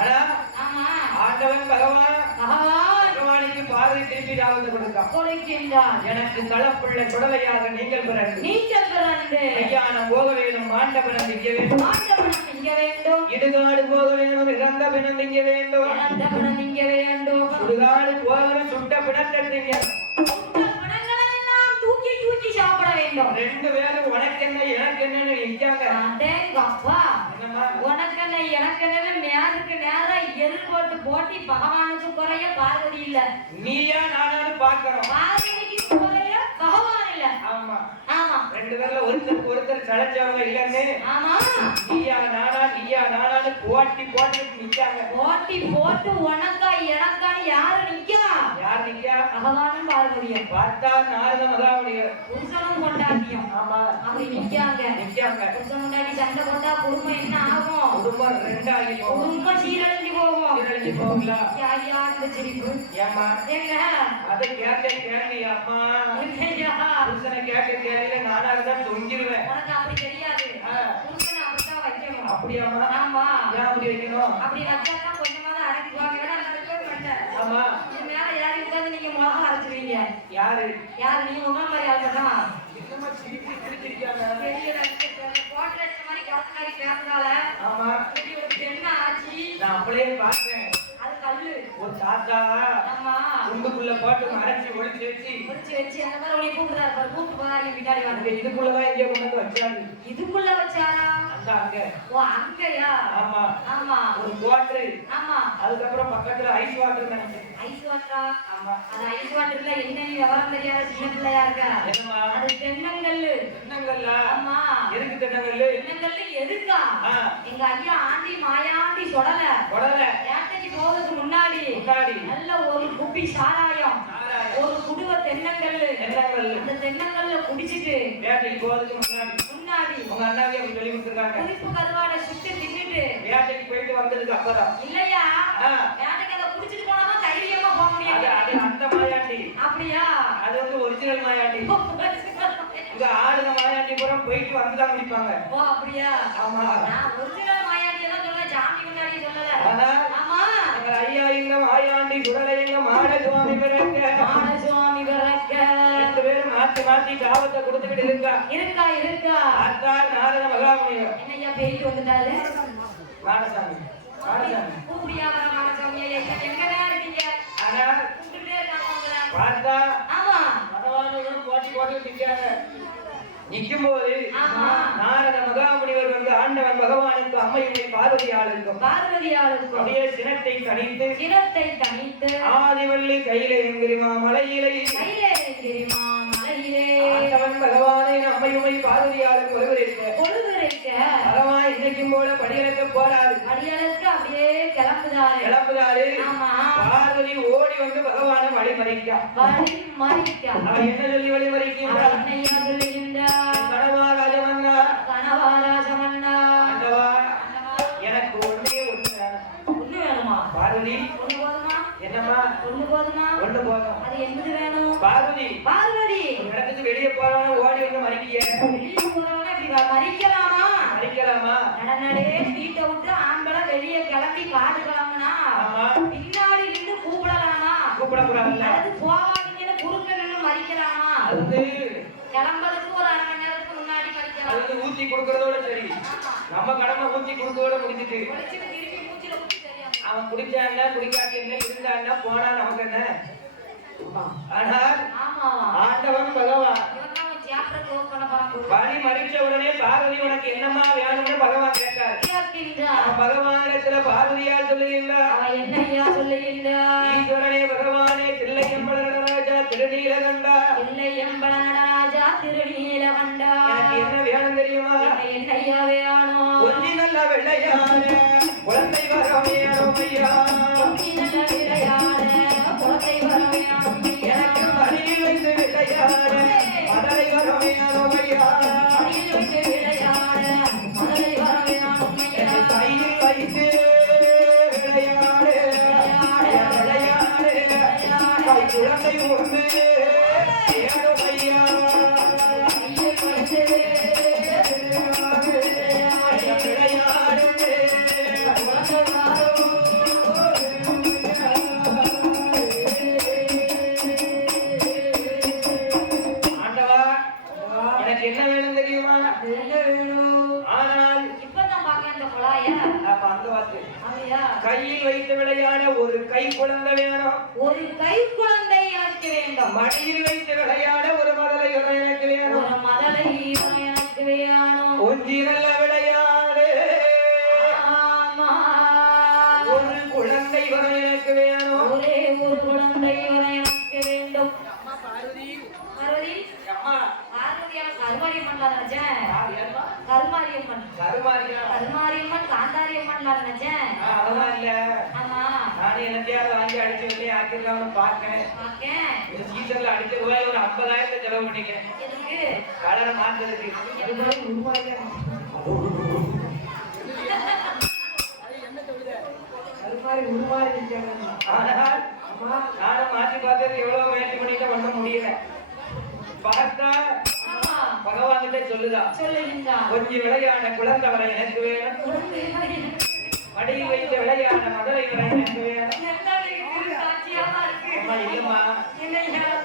ஆனா ஆமா. ஆண்டவன் பகவான் பகவான் பகவானுக்கு பார்வை திருப்பி லாபத்தை கொடுத்தான். கொடுக்கின்றான். எனக்கு தளப்புள்ள சுடலையாக நீங்கள் பிறந்து நீங்கள் பிறந்து மையானம் போக வேணும், ஆண்ட பிறந்து இங்க வேண்டும், ஆண்டவன் திங்க வேண்டும், இடுகாடு போக வேணும், இறந்த பிணம் திங்க வேண்டும், இறந்தவன் திங்க வேண்டும், சுடுகாடு போகணும், சுட்ட பிணத்தை திங்க சுட்ட பிணங்களெல்லாம் தூக்கி தூக்கி சாப்பிட வேண்டும். ரெண்டு பேரும் உனக்கு என்ன எனக்கு என்னன்னு நிற்காங்க. அடேங்கப்பா, என்னம்மா? உனக்கு என்ன எனக்கு என்ன நேருக்கு நேரா எதிர்கோட்டு போட்டி. பகவானுக்கு குறைய பார்வதி இல்ல, நீயா நானானு பாக்குறோம். பார்வதிக்கு குறைய பகவான் இல்ல. ஆமா ஆமா. ரெண்டு பேர்ல ஒருத்தருக்கு ஒருத்தர் சளைச்சவங்க இல்லன்னு ஆமா. நீயா நானானு போட்டி போட்டு நிக்காங்க. போட்டி போட்டு உனக்கா எனக்கான்னு யாரு நிக்கா? யார் நிக்கா? பகவானும் பார்வதியும். பார்த்தா நாரத மகாமுனிவர் புருஷனும் கொண்டாட்டியும் ஆமா அப்படி நிக்காங்க. புருஷன் கொண்டாடி சண்டை போட்டா குடும்பம் என்ன ஆகும்? குடும்பம் ரெண்டாகி போகும். குடும்பம் சீரழிஞ்சு போகும். சீரழிஞ்சு போகுங்களா? ஐயா இந்த சிரிப்பு ஏம்மா? எங்க அதை கேள்வி அம்மா. இல்லையா? புருஷனை கேள்வியில நானா இருந்தா தொங்கிருவேன். உனக்கு அப்படி தெரியாது. புருஷனை அப்படித்தான் வைக்கணும். அப்படியாம்மா? ஆமா. ஏன் அப்படி வைக்கணும்? அப்படி வச்சாதான் கொஞ்சமாவது அடக்கிக்குவாங்க. ஏன்னா அந்த பேர் பண்ண ஆமா. இது மேல ஏறி உட்கார்ந்து நீங்க மிளகா அரைச்சிருவீங்க. யாரு? யார் நீ? உங்க மாதிரி ஆளுதான். என்னம்மா சிரிப்பு சிரிச்சிருக்காங்க? தெரியல. கோட்டை மாதிரி குழந்தை பேசுறால. ஆமா. இப்படி ஒரு பெண்ணை ஆச்சு. நான் அப்படியே பார்த்தேன். அது கல்லு. ஒரு தாத்தா ஆமா. குண்டுக்குள்ள போட்டு மறைச்சு ஒளிச்சு வச்சு வச்சு அந்த மாதிரி உன்னை கூப்பிடுறாரு. கூப்பிட்டு போறாரு பின்னாடி வாங்க. இதுக்குள்ளதான் எங்கேயோ கொண்டு வந்து வச்சாரு. இதுக்குள்ள வச்சாரா? அந்த அங்க. ஓ அங்கயா? ஆமா ஆமா. ஒரு குவாட்டர். ஆமா. அதுக்கப்புறம் பக்கத்துல ஐஸ் வாட்டர் நினைச்சேன். ஐஸ் வாட்டரா? ஆமா. அது ஐஸ் வாட்டர்ல என்ன விவரம் தெரியாத சின்ன பிள்ளையா இருக்கா? என்னம்மா? அது தென்னங்கல்லு. தென்னங்கல்லா? ஆமா. எதுக்கு தென்னங்கல்லு? தென்னங்கல்லு எதுக்கா? எங்க ஐயா ஆண்டி மாயாண்டி சொடல வேட்டைக்கு போறதுக்கு முன்னாடி நல்ல ஒரு குப்பி சாராயம் ஒரு குடுவ தென்னங்கல்லு அந்த தென்னங்கல்ல குடிச்சிட்டு வேட்டைக்கு போறதுக்கு முன்னாடி உங்க அண்ணாவே அப்படி சொல்லி கொடுத்துருக்காங்க. குறிப்பு கருவாடை சுட்டு தின்னுட்டு வேட்டைக்கு போயிட்டு வந்ததுக்கு அப்புறம் இல்லையா வேட்டைக்கு அதை குடிச்சிட்டு போனாதான் தைரியமா போக முடியாது. அது அந்த மாயாண்டி. அப்படியா? அது வந்து ஒரிஜினல் மாயாண்டி. இங்க ஆடுன மாயாண்டி பூரா போயிட்டு வந்துதான் குடிப்பாங்க. ஓ அப்படியா? ஆமா. நான் ஒரிஜினல் மாயாண்டி தான் சொல்றேன், சாமி முன்னாடி சொல்லல. ஆமா. எங்க ஐயா இங்க மாயாண்டி சுடலை எங்க மாட சுவாமி பிறக்க ரெண்டு பேரும் மாத்தி மாத்தி காவத்தை கொடுத்துக்கிட்டு இருக்கா. அத்தா நாரத மகாமுனிவர் என்னையா போயிட்டு வந்துட்டாரு மாடசாமி. கூப்பிடியா வர மாடசாமி எங்கதான் இருக்கீங்க? ஆனா கூப்பிட்டுட்டே இருக்காங்க உங்களை. பார்த்தா ஆமா மதவானவர்களும் போட்டு நிற்காங்க. நிற்கும் போது ஆமா நாரத மகாமுனிவர் வந்து ஆண்டவன் பகவானுக்கு அம்மையுடைய பார்வதியாளுக்கும் அப்படியே சினத்தை தணித்து ஆதிவள்ளி கையிலே எங்கிரிமா மலையிலே ஆண்டவன் பகவானை அம்மையுமை பார்வதியாளுக்கு கொலுவிருக்க பகவான் இன்னைக்கும் போல படியலுக்கு போறாரு. அப்படியே கிளம்புதாரு. பார்வதி ஓடி வந்து பகவானை வழிமறிக்கா. அவன் என்ன சொல்லி வழிமறிக்கின்றார்? கனவா ராஜமன்னா ஆண்டவா எனக்கு ஒண்ணு வேணுமா? பார்வதி என்னம்மா? ஒண்ணு போதும். அது என்னது வேணும்? பார்வதி பார்வதி இடத்துக்கு வெளியே போறவன ஓடி வந்து மறிக்கிய. வெளியே போறவன இப்படி மறிக்கலாமா? நடனடே வீட்டை விட்டு ஆம்பளை வெளியே கிளம்பி காடு கிளம்புனா பின்னாடி நின்று கூப்பிடக்கூடாதுல்ல. அது போவாதீங்கன்னு குறுக்க நின்று மறிக்கலாமா? அது கிளம்புறதுக்கு ஒரு அரை மணி நேரத்துக்கு முன்னாடி மறிக்கலாம். அது ஊத்தி கொடுக்கறதோட சரி. நம்ம கடமை ஊத்தி கொடுக்கறதோட முடிஞ்சிட்டு திருப்பி மூச்சில ஊத்தி தெரியாம அவன் குடிச்சான்னா குடிக்காட்டி என்ன இருந்தான்னா போனா நமக்கு என்ன? ஆனால் ஆண்டவன் பகவான் வழி மறிச்ச உடனே பார்வதி உனக்கு என்னம்மா வேணும்னு பகவான் கேட்டார். பகவானிடத்துல பார்வதியா சொல்லுகின்றார். ஈஸ்வரனே பகவானே தில்லையம்பல நடராஜா திருநீலகண்டா எனக்கு என்ன வேணும் தெரியுமா? கொஞ்சி நல்ல வெள்ளையான குழந்தை வர வேணும் ஐயா. எனக்கு மடியில் வைத்து விளையாட மதலை வர வேணும் ஐயா. எனக்கு கையில் வைத்து விளையாடு கை குழந்தை ஒன்று வேணும் ஐயா. என்ன வேணும் தெரியுமா? ஆனால் கையில் வைத்து விளையாட ஒரு கை குழந்தை வேணும். மடியில் வைத்து விளையாட ஒரு மதலை எனக்கு வேணும். கொஞ்சி நல்ல விளையாடு ஒரு குழந்தை வர எனக்கு வேணும். ஒரே ஒரு குழந்தை வர எனக்கு வேண்டும். கருமாரியம்மன் காந்தாரியம்மன் நினைச்சேன். அதெல்லாம் இல்ல. ஆமா நானே என்னத்தையாவது வாங்கி அடிச்சு வெளியே ஆக்கிடலாம்னு பாக்கேன். இந்த சீசன்ல அடிச்ச ரூபாய் ஒரு 50,000 செலவு பண்ணிக்கிறேன். எதுக்கு? கலரை மாத்துறதுக்கு. ஆனால் நானும் மாற்றி பார்த்தது எவ்வளவு முயற்சி பண்ணிட்டு பண்ண முடியல. பார்த்தா பகவான் கிட்ட சொல்லுதா கொஞ்சம் விளையாட குழந்தை வர எனக்கு வேணும். மடியில் வைத்த விளையாட மதுரை வர எனக்கு வேணும். இல்லம்மா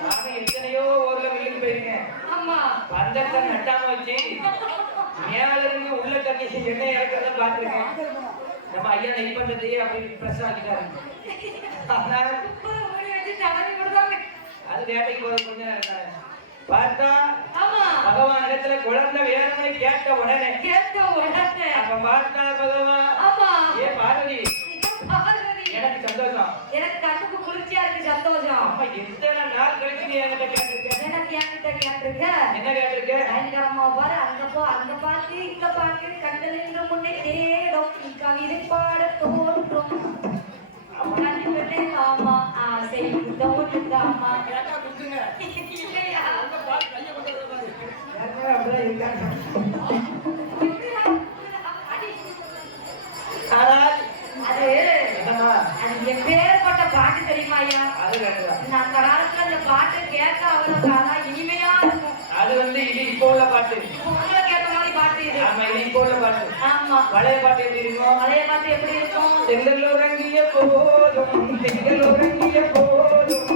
நானும் எத்தனையோ ஊர்ல வீட்டுக்கு போயிருக்கேன். பந்தத்தை நட்டாம வச்சு மேல இருந்து உள்ள தண்ணி எண்ணெய் இறக்கிறத பாத்துருக்கேன். நம்ம ஐயா நெய் பண்றதையே அப்படி பிரஸ் ஆக்கிட்டாரு. அது வேட்டைக்கு போறது கொஞ்சம் நேரம் பார்த்தா பகவான் இடத்துல குழந்தை வேணும்னு கேட்ட உடனே அப்ப பார்த்தார் பகவான். ஆமா ஏ பார்வதி பார்வதி எனக்கு சந்தோஷம். எனக்கு கண்ணுக்கு குளிர்ச்சியா இருக்கு சந்தோஷம். அம்மா எத்தனை நாள் கழிச்சு நீ என்கிட்ட கேட்டிருக்க? எனக்கு என்கிட்ட கேட்டிருக்க என்ன கேட்டிருக்க? பயங்கரமா பாரு அங்க போ அங்க பார்த்து இங்க பார்த்து கண்கள் என்று முன்னே தேடும் நீ கவிதை பாட தோன்றும் கண்ணிலே ஆமா ஆசை தோன்றுதாமா கேட்டா குடுங்க. இல்லையா அந்த பால் கைய கொண்டு வர பாரு. அப்படியே இருக்காங்க. ஆனால் அது என்னம்மா அது எப்பேற்பட்ட பாட்டு தெரியுமா ஐயா? அது கேட்டுதான். நான் அந்த காலத்துல அந்த பாட்டு கேட்க அவ்வளவு அதான் இனிமையா இருக்கும். அது வந்து இது இப்போ உள்ள பாட்டு. இப்போ உங்களுக்கு ஏத்த மாதிரி பாட்டு இது. ஆமா இது இப்போ உள்ள பாட்டு. ஆமா பழைய பாட்டு எப்படி இருக்கும்? பழைய பாட்டு எப்படி இருக்கும்? செங்கல் உறங்கிய போதும் செங்கல் உறங்கிய போதும்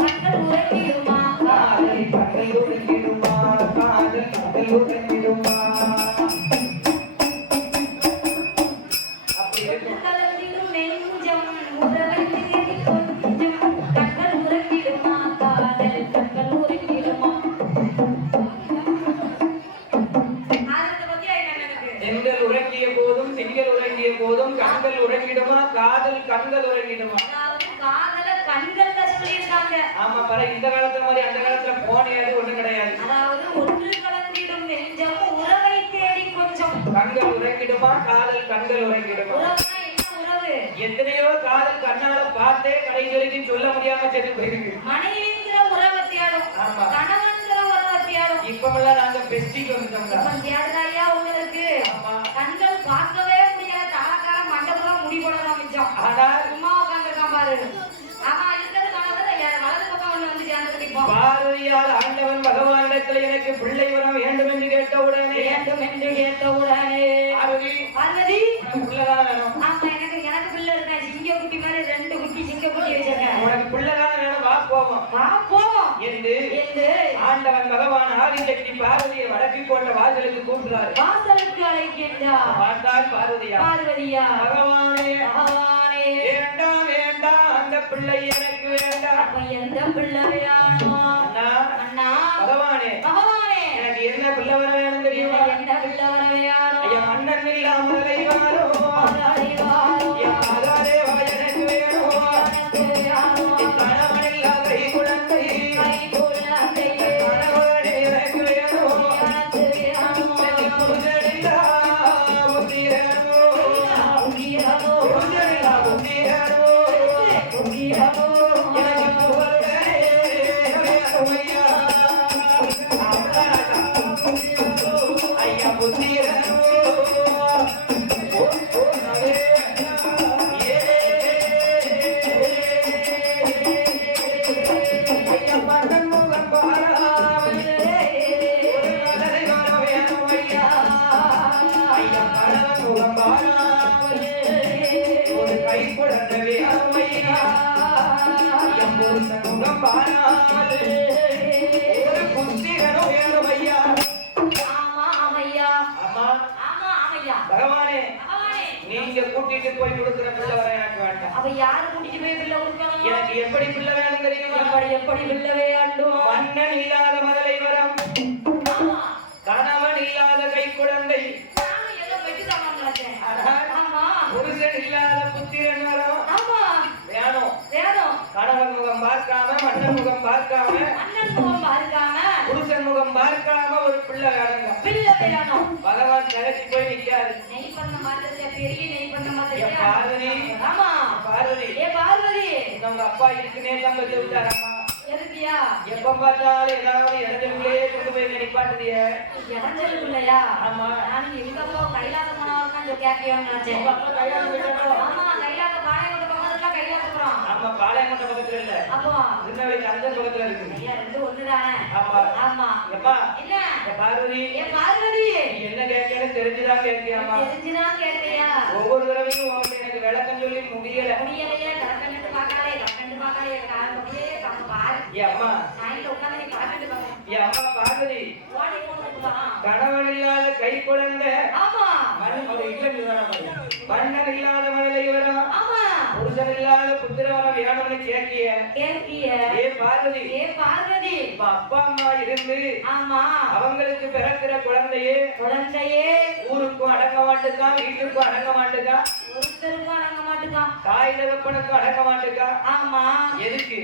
கண்கள் உறங்கிடுமா காதல் கண்கள் உறங்கிடுமா காதல் கண்கள் உறங்கிடுமா அப்படி இருக்கும். கலந்திடும் நெஞ்சம் உறவை தேடி கொஞ்சம் கண்கள் உறங்கிடுமா காதல் கண்கள் உறங்கிடுமா ஆனந்த பத்தியா என்ன எனக்கு செங்கல் உறங்கிய போதும் செங்கல் உறங்கிய போதும் கண்கள் உறங்கிடுமா காதல் கண்கள் உறங்கிடுமா. அதாவது காதல கண்கள்ல சொல்லியிருக்காங்க. ஆமா பாரு இந்த காலத்துல மாதிரி அந்த காலத்துல போனே அது ஒண்ணும் கிடையாது. அதாவது ஒன்று கலந்திடும் நெஞ்சம் உறவை தேடி கொஞ்சம் கண்கள் உறங்கிடுமா காதல் கண்கள் உறங்கிடுமா. உறவுனா என்ன உறவு? எத்தனையோ காதல் கண்ணால பார்த்தே கடைசி வரைக்கும் சொல்ல முடியாம செத்து போயிருக்கு. மனைவிங்கிற உறவை தேடும் ஆமா. கணவன்கிற உறவை தேடும். இப்பமெல்லாம் நாங்க பெஸ்டிக்கு வந்துட்டோம்டா. இப்ப தேடுறாயா உங்களுக்கு ஆமா. கண்கள் பார்க்கவே முடியாத தலக்கார மண்டபம் முடி போடலாம் மிச்சம். ஆனால் சும்மா உட்காந்துருக்கான் பாரு. ஆமா இருக்கிறது கணவர் யார் வலது பக்கம் ஒண்ணு வந்து சேர்ந்து நிற்போம். பார்வதியால் ஆண்டவன் பகவானிடத்துல எனக்கு பிள்ளை வர வேண்டும் என்று கேட்டவுடனே வேண்டும் என்று கேட்டவுடனே பார்வதி பார்வதி உனக்கு பிள்ளைதான் வேணும். ஆமா எனக்கு பிள்ளை இருக்கா. சிங்க குட்டி மாதிரி 2 குட்டி சிங்க குட்டி வச்சிருக்கேன். உனக்கு பிள்ளைதான் வேணும் வா போவோம் வா போவோம் என்று என்று ஆண்டவன் பகவான் ஆதிசக்தி பார்வதியை வடக்கு போட்ட வாசலுக்கு கூப்பிடுறாரு. வாசலுக்கு அழைக்கின்றார். பார்த்தால் பார்வதியா பார்வதியா பகவானே பகவானே வேண்டாம் வேண்டாம் அந்த பிள்ளை எனக்கு வேண்டாம். அப்ப எந்த பிள்ளை வேணும்? அண்ணா அண்ணா பகவானே பகவானே எனக்கு என்ன பிள்ளை வர வேணும் தெரியுமா? என்ன பிள்ளை வேணும்? ஐயா மன்னன் இல்லாமல் வாரோ என் ஆதாரே வா எனக்கு வேணும். என் கணவன் இல்லாத குழந்தை கணவனே எனக்கு வேணும். எனக்கு புருஷன் இல்லா புத்தி வேணும். புருஷன் இல்லா புத்தி வேணும். எனக்கு புகழுடனே வேணும் ஐயா. ஐயா புத்தி வேணும். ஆமா ஆமையா ஆமா ஆமையா பகவானே பகவானே நீங்க கூட்டிட்டு போய் கொடுக்கிற பிள்ளை வர எனக்கு வேண்டாம். அவ யாரு கூட்டிட்டு போய் பிள்ளை கொடுக்கணும்? எனக்கு எப்படி பிள்ளை வேணும் தெரியுமா? எப்படி பிள்ளை வேண்டும்? மன்னன் இல்லாத மதலை வரம் ஆமா கணவன் இல்லாத கை குழந்தை நானும் ஏதோ வெட்டிதான் நினைச்சேன். ஆமா புருஷன் இல்லாத புத்திரன் வரம் ஆமா வேணும். வேணும். கணவன் முகம் பார்க்காம மன்னன் முகம் பார்க்காம அண்ணன் முகம் பார்க்காம புருஷன் முகம் பார்க்காம ஒரு பிள்ளை வேணுங்க. பிள்ளை வேணும். பகவான் தகச்சு போய் நிக்காது. நெய் பண்ண மாட்டேங்க பெரிய நெய் பண்ண என் மாட்டேங்க. பார்வதி ஆமா பார்வதி ஏ பார்வதி உங்க அப்பா இருக்குன்னே தான் பத்தி விட்டாரம்மா. எதுக்கியா எப்ப பார்த்தாலும் ஏதாவது இடத்துலயே கொண்டு போய் நிப்பாட்டுதிய. இறஞ்சல் இல்லையா? ஆமா. நான் எங்க அப்பா கைலாச போனவங்க கேட்கணும்னு நினைச்சேன். உங்க அப்பா கைலாசம் போயிட்டாரோ? ஆமா கைலாச பாளையங்கோட்டை பக்கத்துல கைலாச போறோம். ஆமா பாளையங்கோட்டை பக்கத்துல இல்ல அப்போ திருநெல்வேலி அந்த பக்கத்துல இருக்கு. ஐயா 2 ஒண்ணுதானே? ஆமா. ஆமா எப்பா என்ன என் பார்வதி ஏ பார்வதி நீ என்ன கேட்கணும் தெரிஞ்சுதான் கேட்கியாமா? தெரிஞ்சுதான் கேட்கையா? ஒவ்வொரு தடவையும் உனக்கு எனக்கு விளக்கம் சொல்லி முடியல. முடியலையே கலக்கண்டு பார்க்காதே அப்படியே பாரு. என் அம்மா சாயங்காலம் உட்காந்து நீ கலக்கண்டு பாரு. என் அம்மா பார்வதி ஓடி போனதுதான். கணவன் இல்லாத கை குழந்தை ஆமா மன்னன் இல்லாத மழலை வரம் ஆமா புருஷன் இல்லாத புத்திர வரம் வேணும் பண்றான்னு கேட்கிய ஏ பார்வதி இப்ப அப்பா அம்மா இருந்து ஆமா அவங்களுக்கு பிறக்கிற குழந்தையே ஊருக்கும் அடங்க மாட்டுக்கா வீட்டுக்கும் அடங்க மாட்டுக்கா ஒருத்தருக்கும் அடங்க மாட்டுக்கான் தாய் தகப்பனுக்கும் அடங்க மாட்டுக்கா ஆமா எதுக்கு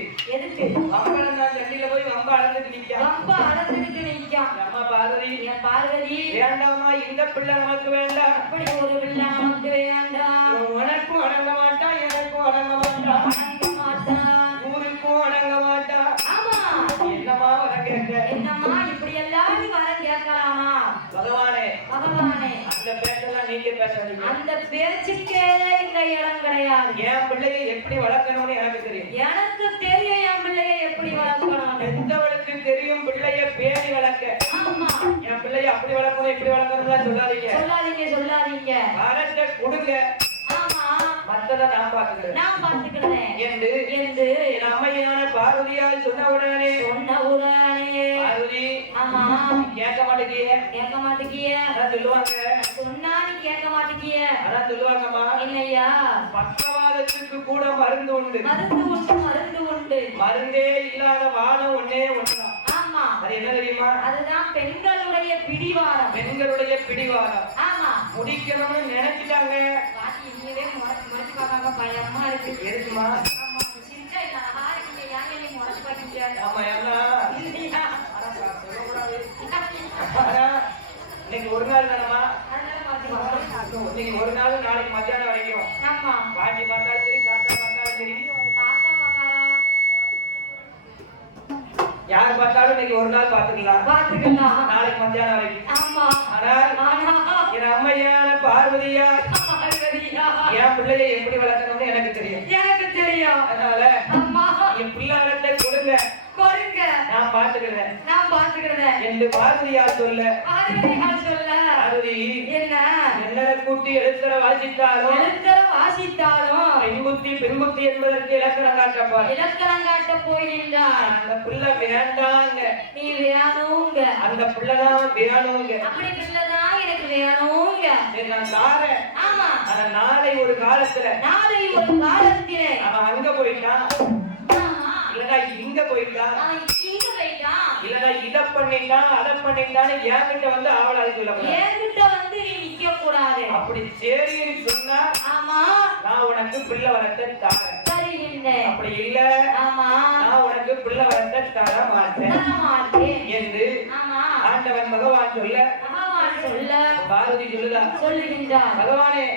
வம்பளம் தான் தண்ணியில போய் வம்ப அளந்துட்டு நிக்கான் அம்மா பார்வதி வேண்டாமா இந்த பிள்ளை நமக்கு வேண்டாம் அப்படி ஒரு பிள்ளை நமக்கு வேண்டாம் உனக்கும் அடங்க மாட்டான் எனக்கும் அடங்க மாட்டான் ஊருக்கும் அடங்க மாட்டான் ஆமா என்னமா வர கேட்க என்னம்மா இப்படி எல்லாரும் வர கேட்கலாமா பகவானே அந்த பேச்செல்லாம் நீங்க பேசாதீங்க அந்த பேச்சுக்கே இந்த இடம் கிடையாது என் பிள்ளையை எப்படி வளர்க்கணும்னு எனக்கு தெரியும் என் பிள்ளையை எப்படி வளர்க்கணும் எந்தவளுக்கு தெரியும் பிள்ளைய பேணி வளர்க்க ஆமா என் பிள்ளைய அப்படி வளர்க்கணும் இப்படி வளர்க்கணும் சொல்லாதீங்க வரத்தை கொடுங்க ஆமா மத்தத நான் பாத்துக்கிறேன் என்று என் அம்மையான பார்வதியால் சொன்ன உடனே பார்வதி ஆமா கேட்க மாட்டேங்கிய அதான் சொல்லுவாங்க சொன்னா நீ கேட்க மாட்டேங்கிய அதான் சொல்லுவாங்கம்மா இல்லையா பக்கவாதத்துக்கு கூட மருந்து உண்டு மருந்தே இல்லாத வானம் ஒன்னே ஒண்ணுதான் ஆமா அது என்ன தெரியுமா அதுதான் பெண்களுடைய பிடிவாதம் ஆமா முடிக்கணும்னு நினைச்சிட்டாங்க பாட்டி இங்கவே முறைச்சு பார்க்காம பயமா இருக்கு எதுக்குமா ஆமா சிரிச்சா இல்ல ஆஹாரீங்க யாங்க நீ முறைச்சு பாக்கீங்க ஆமா எல்லாம் இல்லையா சொல்லக்கூடாது இன்னைக்கு ஒரு நாள் தானமா இன்னைக்கு ஒரு நாள் நாளைக்கு மத்தியானம் வரைக்கும் ஆமா பாட்டி பார்த்தாலும் சரி தாத்தா பார்த்தாலும் சரி யார் பார்த்தாலும் இன்னைக்கு ஒரு நாள் பாத்துக்கலாம் நாளைக்கு மத்தியானம் வரைக்கும் ஆமா ஆனால் என் அம்மையான பார்வதியா என் பிள்ளையை எப்படி வளர்க்கணும்னு எனக்கு தெரியும் அதனால என் பிள்ளாரத்தை கொடுங்க நான் பாத்துக்கிறேன் என்று பார்வதியால் சொல்ல பார்வதி என்ன கூட்டி எழுத்தர வாசித்தாலும் பெண்புத்தி என்பதற்கு இலக்கணம் காட்ட போகின்றார் அந்த பிள்ளை வேண்டாங்க நீ வேணுங்க அந்த பிள்ளைதான் வேணுங்க அப்படி பிள்ளைதான் எனக்கு வேணுங்க நான் தாரேன் ஆமா ஆனா நாளை ஒரு காலத்துல அவன் அங்க போயிட்டான் இல்லடா இங்க போயிட்டான் இல்லடா இத பண்ணிட்டான் அதை பண்ணிட்டான்னு என்கிட்ட வந்து அவளாது சொல்லக்கூடாது நீ நிக்க கூடாது அப்படி சரின்னு சொன்னா ஆமா நான் உனக்கு பிள்ளை வளர்த்த தாரேன் அப்படி இல்ல ஆமா நான் உனக்கு பிள்ளை வளர்த்த தர மாட்டேன் என்று ஆண்டவன் பகவான் சொல்ல பார்வதி சொல்லுதா சொல்லுகின்றார் பகவானே